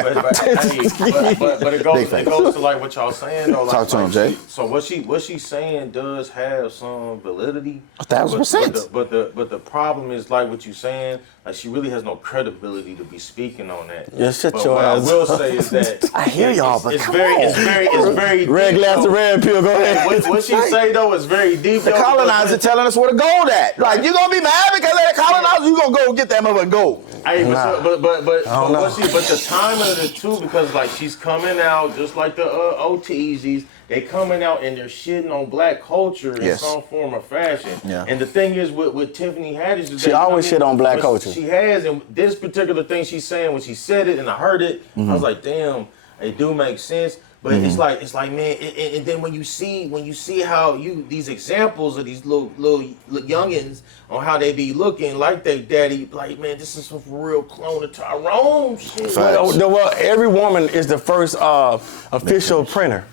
it goes to like what y'all saying though. Like, talk to him, Jay. So what she's saying does have some validity. 1,000%. But the problem is like what you saying. Like she really has no credibility to be speaking on that. Yeah, shut but your what ass. I will say is that I hear y'all, but it's very red deep, glass of red pill. Go ahead. What she say though is very deep. The colonizer telling us where to go at. Like you gonna be mad because of that colonizer, you gonna go get that mother gold. Hey, but the timing of it too, because like she's coming out just like the OTZs, they coming out and they're shitting on black culture in some form or fashion. Yeah. And the thing is with Tiffany Haddish, is she always shit on black culture. She has, and this particular thing she's saying when she said it and I heard it, I was like, damn, it do make sense. But it's like man, and then when you see how these examples of these little youngins on how they be looking like their daddy, like man, this is some real clone of Tyrone shit. Well, every woman is the first official printer.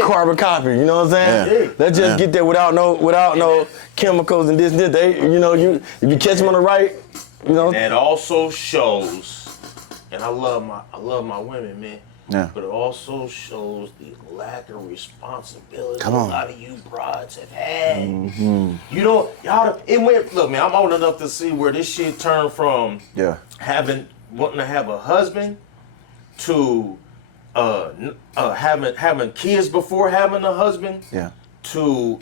Carbon copy, you know what I'm saying? Let's just get there without no chemicals and this. They, if you catch them on the right, And that also shows, and I love my women, man. Yeah. But it also shows the lack of responsibility a lot of you broads have had. You don't, it went, look man, I'm old enough to see where this shit turned from wanting to have a husband to having kids before having a husband to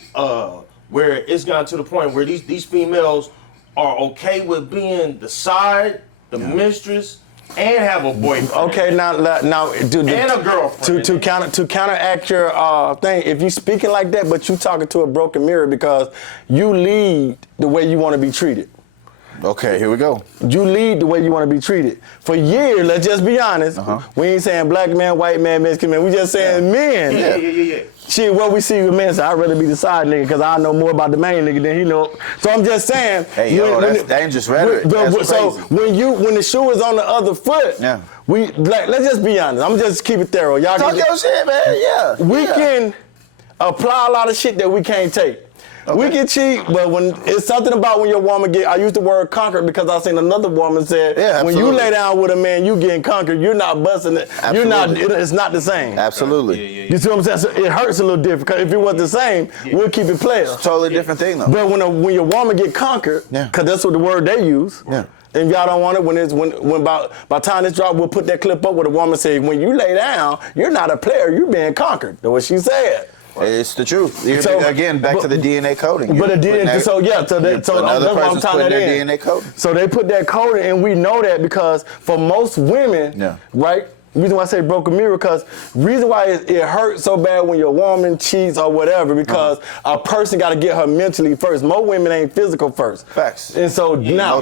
where it's gotten to the point where these females are okay with being the side, the mistress, and have a boyfriend. Okay, now, dude, and a girlfriend. To counteract your thing, if you speaking like that, but you talking to a broken mirror because you lead the way you want to be treated. Okay, here we go. You lead the way you want to be treated. For years, let's just be honest, we ain't saying black man, white man, Mexican man. We just saying men. Yeah. Shit, what we see with men, so I'd rather be the side nigga because I know more about the main nigga than he know. So I'm just saying. Hey, that's dangerous rhetoric. So when the shoe is on the other foot, let's just be honest. I'm just keep it thorough. Y'all talk your shit, man. Yeah. We can apply a lot of shit that we can't take. Okay. We can cheat, but when it's something about when your woman I use the word conquered because I seen another woman said, when you lay down with a man, you getting conquered. You're not busting it. Absolutely. It's not the same. Absolutely. You see what I'm saying? So it hurts a little different because if it was the same, we'll keep it playing. It's a totally different thing though. But when your woman get conquered, because that's what the word they use. Yeah. And y'all don't want it when by time this drop, we'll put that clip up where the woman says, when you lay down, you're not a player, you're being conquered. That's what she said. It's the truth. So, again, back to the DNA coding. But the DNA, that's what I'm tying that in. DNA coding. So they put that coding, and we know that because for most women, right? Reason why I say broken mirror, because reason why it hurts so bad when your woman cheats or whatever, because a person got to get her mentally first. Most women ain't physical first. Facts. And so now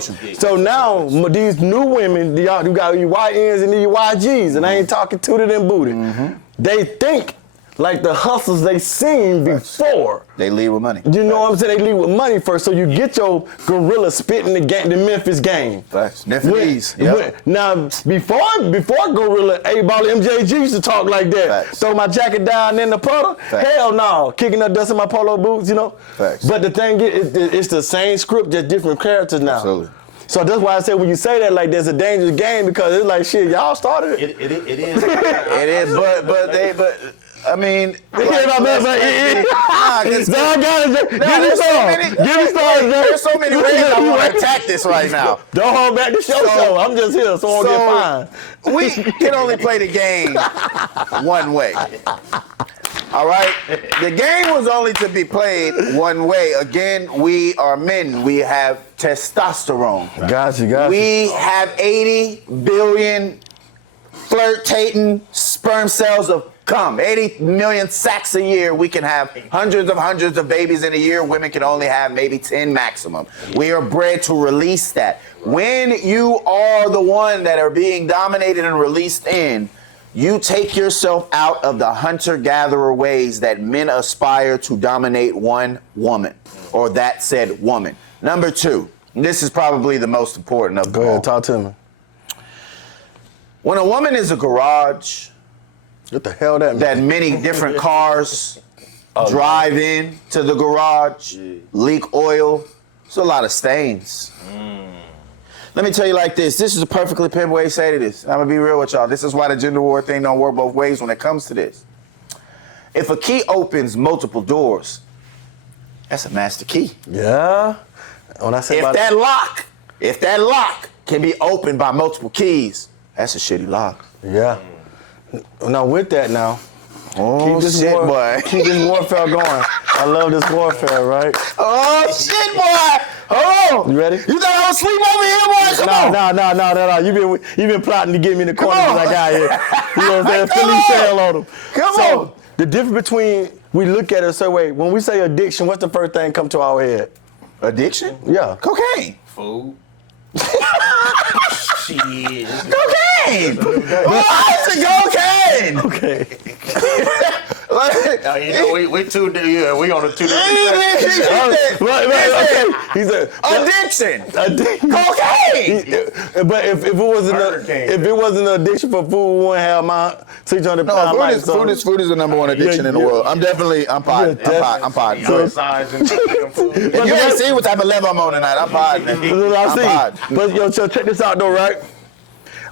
these new women, you got your YNs and your YGs, and I ain't talking tooted and booted. They think like the hustles they seen before. They lead with money. You know what I'm saying? They lead with money first. So you get your gorilla spitting the Memphis game. Facts. Now, before gorilla, A-Ball MJG used to talk like that. Facts. Throw my jacket down in the puddle? Facts. Hell no. Kicking up dust in my polo boots, Facts. But the thing is, it's the same script, just different characters now. Absolutely. So that's why I said when you say that, like there's a dangerous game because it's like shit, y'all started it. It is. It is, but I mean, Give me there's so many ways I want to attack this right now. Don't hold back the show. I'm just here, so I won't get fined. We can only play the game one way. All right? The game was only to be played one way. Again, we are men. We have testosterone. Gotcha. We have 80 billion flirtating sperm cells of cum. 80 million sacs a year. We can have hundreds of babies in a year. Women can only have maybe 10 maximum. We are bred to release that. When you are the one that are being dominated and released in, you take yourself out of the hunter-gatherer ways that men aspire to dominate one woman, or that said woman. Number two, this is probably the most important of them all. Go ahead, talk to me. When a woman is a garage, what the hell that mean? that many different cars drive in to the garage, leak oil, it's a lot of stains. Let me tell you like this. This is a perfectly pimp way to say this. I'm going to be real with y'all. This is why the gender war thing don't work both ways when it comes to this. If a key opens multiple doors, that's a master key. Yeah. When I say If that lock can be opened by multiple keys, that's a shitty lock. Yeah. Now with that now, Oh, keep this warfare going. I love this warfare, right? Oh, shit, boy. Hold on. You ready? You thought I was asleep over here, boy? Come on. No. You been plotting to get me in the corner since I got here. You know what I'm saying? Come Philly on. sail on them. Come on. The difference between, we look at it a certain way. When we say addiction, what's the first thing come to our head? Addiction? Yeah. Cocaine. Food. Shit. Cocaine. What's cocaine? Okay. You know, we on the two Okay. He said Addiction. Cocaine. But if it wasn't an addiction for food, we wouldn't have my 600 pound life. Food is the number one addiction in the world. I'm pod. I'm pod. If you ain't seen what type of level I'm on tonight, I'm pod. I'm pod. But yo, so check this out though, right?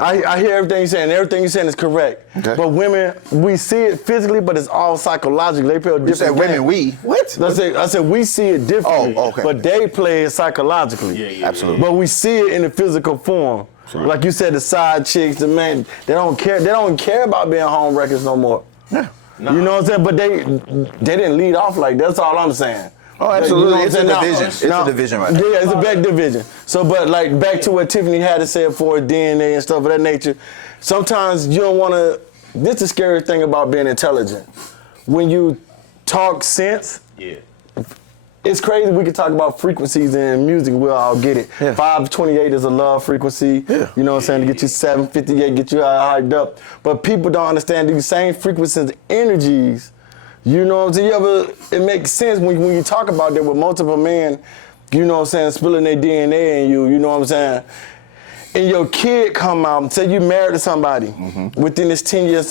I hear everything you're saying. Everything you're saying is correct. Okay. But women, we see it physically, but it's all psychological. They play a different You said women, game. we? What? I said we see it differently. Oh, okay. But they play it psychologically. Yeah. Absolutely. But we see it in the physical form. Sorry. Like you said, the side chicks, the men, they don't care about being home wreckers no more. Yeah. Nah. You know what I'm saying? But they didn't lead off like that. That's all I'm saying. Oh, absolutely. You know it's a division. It's a division right now. Yeah, it's a big division. So, but like back to what Tiffany had to say for DNA and stuff of that nature, sometimes you don't want to, this is the scary thing about being intelligent. When you talk sense, it's crazy. We can talk about frequencies in music. We'll all get it. Yeah. 528 is a love frequency. Yeah. You know what I'm saying? To get you 758, get you hyped up. But people don't understand these same frequencies, energies. You know what I'm saying? It makes sense when you talk about that with multiple men, you know what I'm saying, spilling their DNA in you know what I'm saying? And your kid come out and say you married to somebody within this 10-year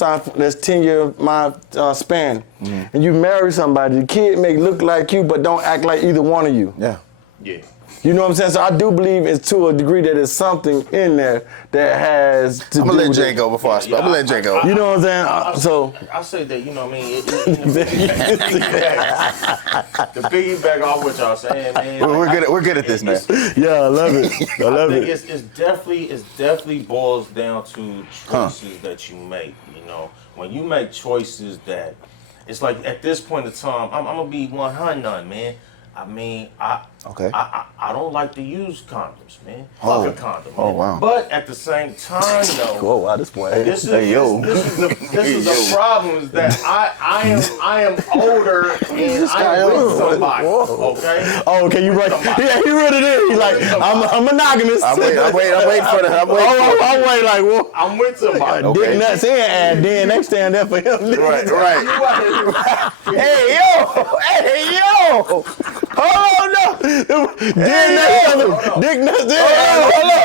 span, and you marry somebody, the kid may look like you but don't act like either one of you. Yeah. You know what I'm saying? So I do believe it's to a degree that there's something in there that has to I'm going to let Jay go before I speak. I'm going to let Jay go. You know what I'm saying? I say that, you know what I mean? To piggyback off what y'all saying, man. We're good at this, man. Yeah, I love it. I love it. It's definitely boils down to choices that you make, you know? When you make choices that, it's like at this point in time, I'm going to be 100, man. I mean, I don't like to use condoms, man. Fuck a condom, man. Oh, wow. But at the same time, though, oh, wow, this boy. This is the problem is that I am older and I'm with somebody. Okay. Oh, okay, you right. Yeah, he really did. He's like, I'm monogamous. I'm waiting for the. I'm waiting like, whoa. I'm with somebody. Okay. Dick nuts and DNA stand there for him. Right. Hey yo. Hold on, no. Dick nuts in.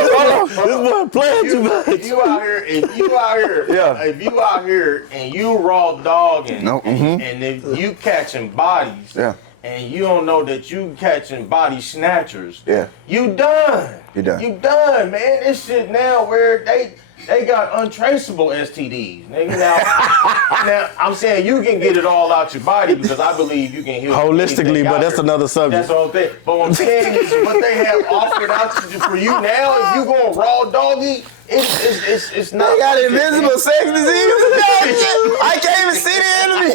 Hold on. This boy playing too much. If you out here and you raw dogging, and if you catching bodies, and you don't know that you catching body snatchers, you done. You're done. You done, man. This shit now where they got untraceable STDs, nigga. Now I'm saying you can get it all out your body because I believe you can heal holistically, but that's another subject. That's the whole thing. But what I'm saying is what they have offered out for you now, if you going raw doggy, it's not. They got invisible sex disease. I can't even see the enemy.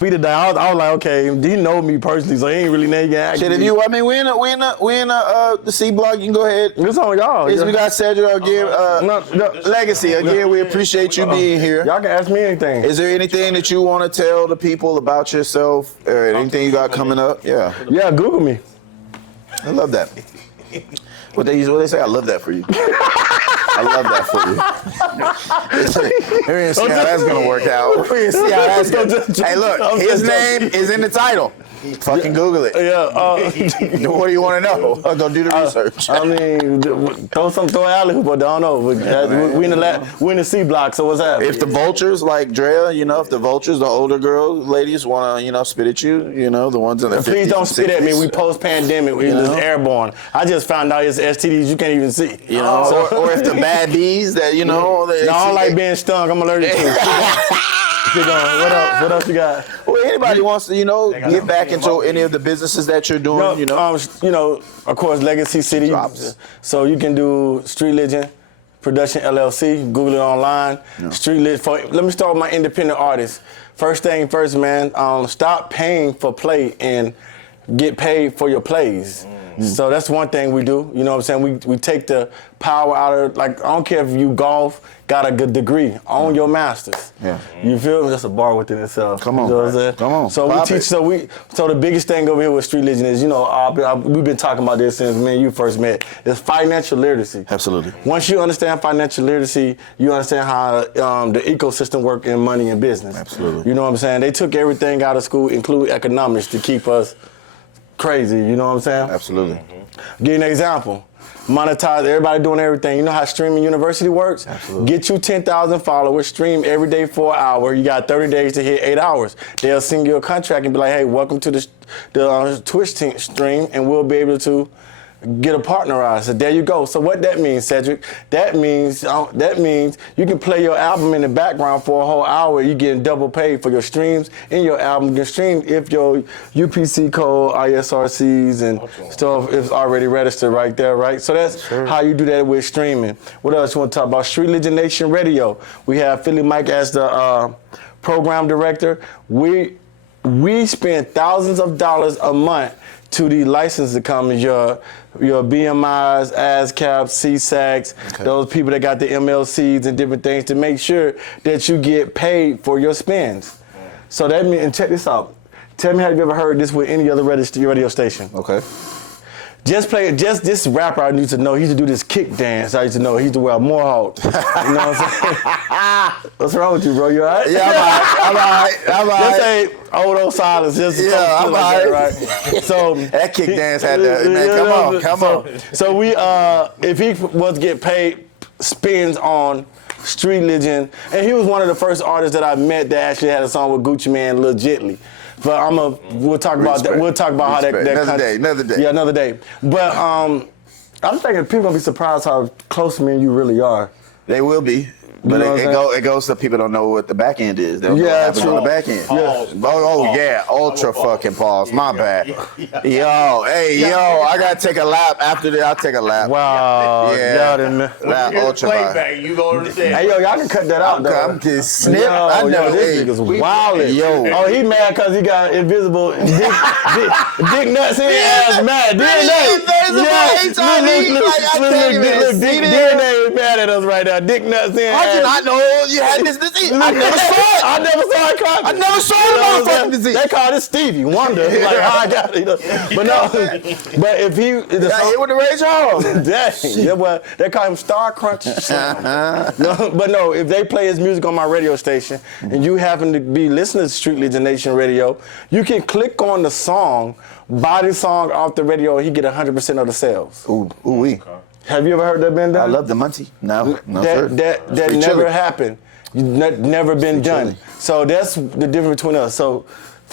Peter died. I was like, okay, he know me personally, so he ain't really know you. Shit, if you, I mean, we in the C block. You can go ahead. It's on y'all. We got Cedric again. Legacy again. We appreciate you being here. Y'all can ask me anything. Is there anything that you want to tell the people about yourself, or anything you got coming up? Yeah. Yeah, Google me. I love that. What they say? I love that for you. I love that for you. We're gonna see how that's gonna work out. We're gonna see how that's gonna. Hey, look, his name is in the title. Fucking Google it. Yeah. What do you want to know? Go do the research. I mean, throw an alley hoop, but I don't know. We in the C block, so what's happening? If the vultures like Drea, if the vultures, the older girls, ladies want to, spit at you, the ones in the 50s. Please don't spit at me. We post-pandemic. We just airborne. I just found out it's STDs you can't even see. Or if the bad bees that, I don't like being stung. I'm allergic to it. Keep going. What else you got? Well, anybody wants to, get back into any of the businesses that you're doing, of course, Legacy City. Drops. So you can do Street Legend Production LLC. Google it online. Yeah. Street Legend. Let me start with my independent artists. First thing first, man. Stop paying for play and get paid for your plays. So that's one thing we do. You know what I'm saying? We take the power out of, I don't care if you golf, got a good degree, own your masters. Yeah. You feel me? That's a bar within itself. Come on. You know what I'm saying? Come on. So we teach, so the biggest thing over here with Street Legend is, we've been talking about this since me and you first met, is financial literacy. Absolutely. Once you understand financial literacy, you understand how the ecosystem works in money and business. Absolutely. You know what I'm saying? They took everything out of school, including economics, to keep us crazy, you know what I'm saying? Absolutely. Give you an example. Monetize, everybody doing everything. You know how Streaming University works? Absolutely. Get you 10,000 followers, stream every day for an hour. You got 30 days to hit 8 hours. They'll send you a contract and be like, hey, welcome to the Twitch stream, and we'll be able to get a partnerized. So there you go. So what that means, Cedric? That means you can play your album in the background for a whole hour. You're getting double paid for your streams and your album. Your stream if your UPC code, ISRCs, and stuff is already registered right there, right? So that's how you do that with streaming. What else you want to talk about? Street Legend Nation Radio. We have Philly Mike as the program director. We spend thousands of dollars a month to the licensed companies, your BMIs, ASCAP, CSACs, those people that got the MLCs and different things to make sure that you get paid for your spends. So that means, and check this out. Tell me, have you ever heard this with any other radio station? Okay. Just this rapper I need to know. He used to do this kick dance. I used to know. He used to wear a mohawk. You know what I'm saying? What's wrong with you, bro? You all right? Yeah, I'm all right. Just say old silence. Just I'm all right. Right? So that kick dance had to, man, come on. So we, if he was to get paid, spins on Street Legend, and he was one of the first artists that I met that actually had a song with Gucci Mane legitly. But we'll talk about that. We'll talk about how that another day. Yeah, another day. But I'm thinking people gonna be surprised how close me and you really are. They will be. But it goes to people don't know what the back end is. They don't know what happens on the back end. Ultra fucking pause. My bad. Yo, I gotta take a lap after this. I'll take a lap. Wow. Yeah. Ultra playback. You gonna understand? Hey, y'all can cut that out. I'm just snip. I know this nigga's wildin'. Yo. Oh, he mad because he got invisible dick nuts in his ass mad. DNA. Look, DNA is mad at us right now. Dick nuts in I did not know you had this disease. I never saw it. I never saw it. I never saw the motherfucking disease. They call it Stevie Wonder. Like, how I got it. But no, but if he got hit with the Ray Charles. Dang, they call him Star Crunch. But no, if they play his music on my radio station and you happen to be listening to Street Legend Nation Radio, you can click on the song, buy the song off the radio, and he get 100% of the sales. Ooh-wee. Have you ever heard that been done? I love the Muncie. No, that never happened. Never been done. Chilly. So that's the difference between us. So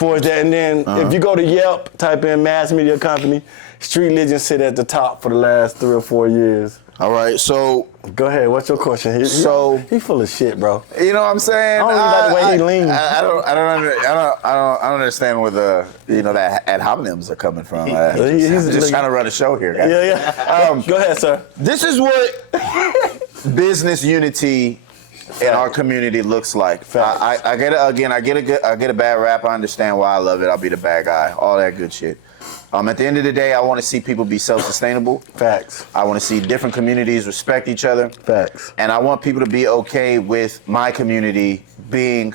For that, and then if you go to Yelp, type in mass media company, Street Legends sit at the top for the last 3 or 4 years. All right, so go ahead. What's your question? He full of shit, bro. You know what I'm saying? I don't even like the way he leans. I don't understand where the that ad hominems are coming from. He's just trying to run a show here, guys. Yeah. Go ahead, sir. This is what business unity in our community looks like. I get a bad rap. I understand why I love it. I'll be the bad guy. All that good shit. At the end of the day, I want to see people be self-sustainable. Facts. I want to see different communities respect each other. Facts. And I want people to be okay with my community being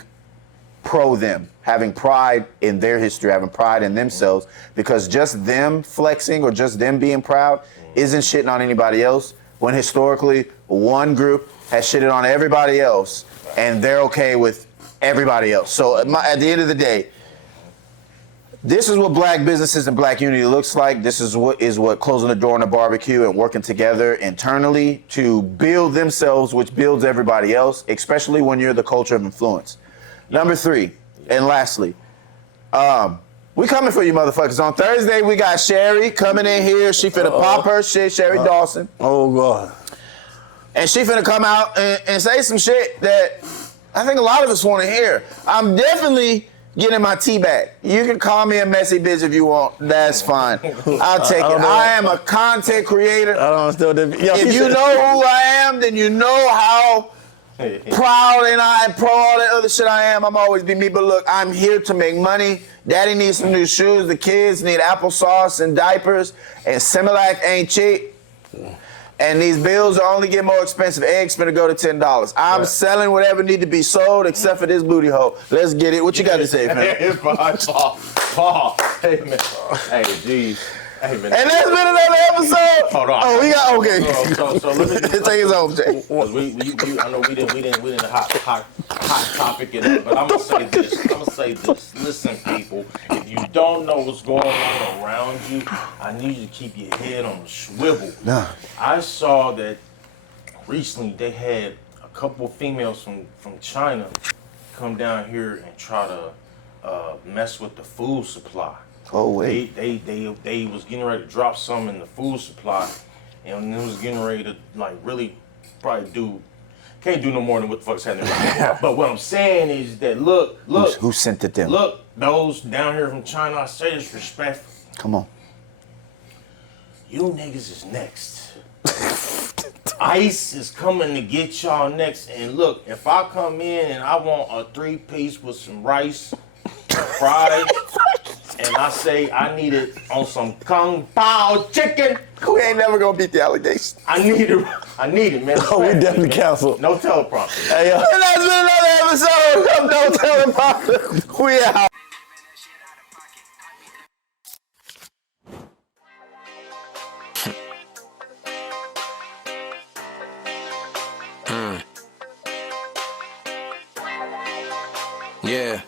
pro them, having pride in their history, having pride in themselves, because just them flexing or just them being proud isn't shitting on anybody else, when historically one group has shitted on everybody else and they're okay with everybody else. So at the end of the day, this is what black businesses and black unity looks like. This is what closing the door on a barbecue and working together internally to build themselves, which builds everybody else, especially when you're the culture of influence. Number 3, and lastly, we coming for you motherfuckers. On Thursday, we got Sherry coming in here. She finna pop her shit, Sherry Dawson. Oh, God. And she finna come out and say some shit that I think a lot of us want to hear. I'm definitely getting my tea back. You can call me a messy bitch if you want. That's fine. I'll take it. I am a content creator. I don't understand that. If you know who I am, then you know how proud and pro all that other shit I am. I'm always be me. But look, I'm here to make money. Daddy needs some new shoes. The kids need applesauce and diapers. And Similac ain't cheap. And these bills are only getting more expensive. Eggs finna go to $10. I'm selling whatever need to be sold except for this booty hole. Let's get it. What you got to say, man? Paul. Hey, man. Hey, geez. Hey, man. And that's been another episode. Hold on. Oh, we got, okay. So let me take his home, Jay. I know we didn't hot topic it, but I'm gonna say this. Listen, people, if you don't know what's going on around you, I need you to keep your head on the swivel. Nah. I saw that recently they had a couple of females from China come down here and try to mess with the food supply. Oh wait. They was getting ready to drop some in the food supply, and it was getting ready to really probably can't do no more than what the fuck's happening right now. But what I'm saying is that look. Who sent it them? Look, those down here from China, I say this respectfully. Come on. You niggas is next. ICE is coming to get y'all next. And look, if I come in and I want a 3-piece with some rice, fried, and I say I need it on some Kung Pao chicken, We ain't never gonna beat the allegations. I need it, man. Oh, we definitely canceled. No teleprompter. Hey, And that's been another episode of No Teleprompter. We out. Yeah.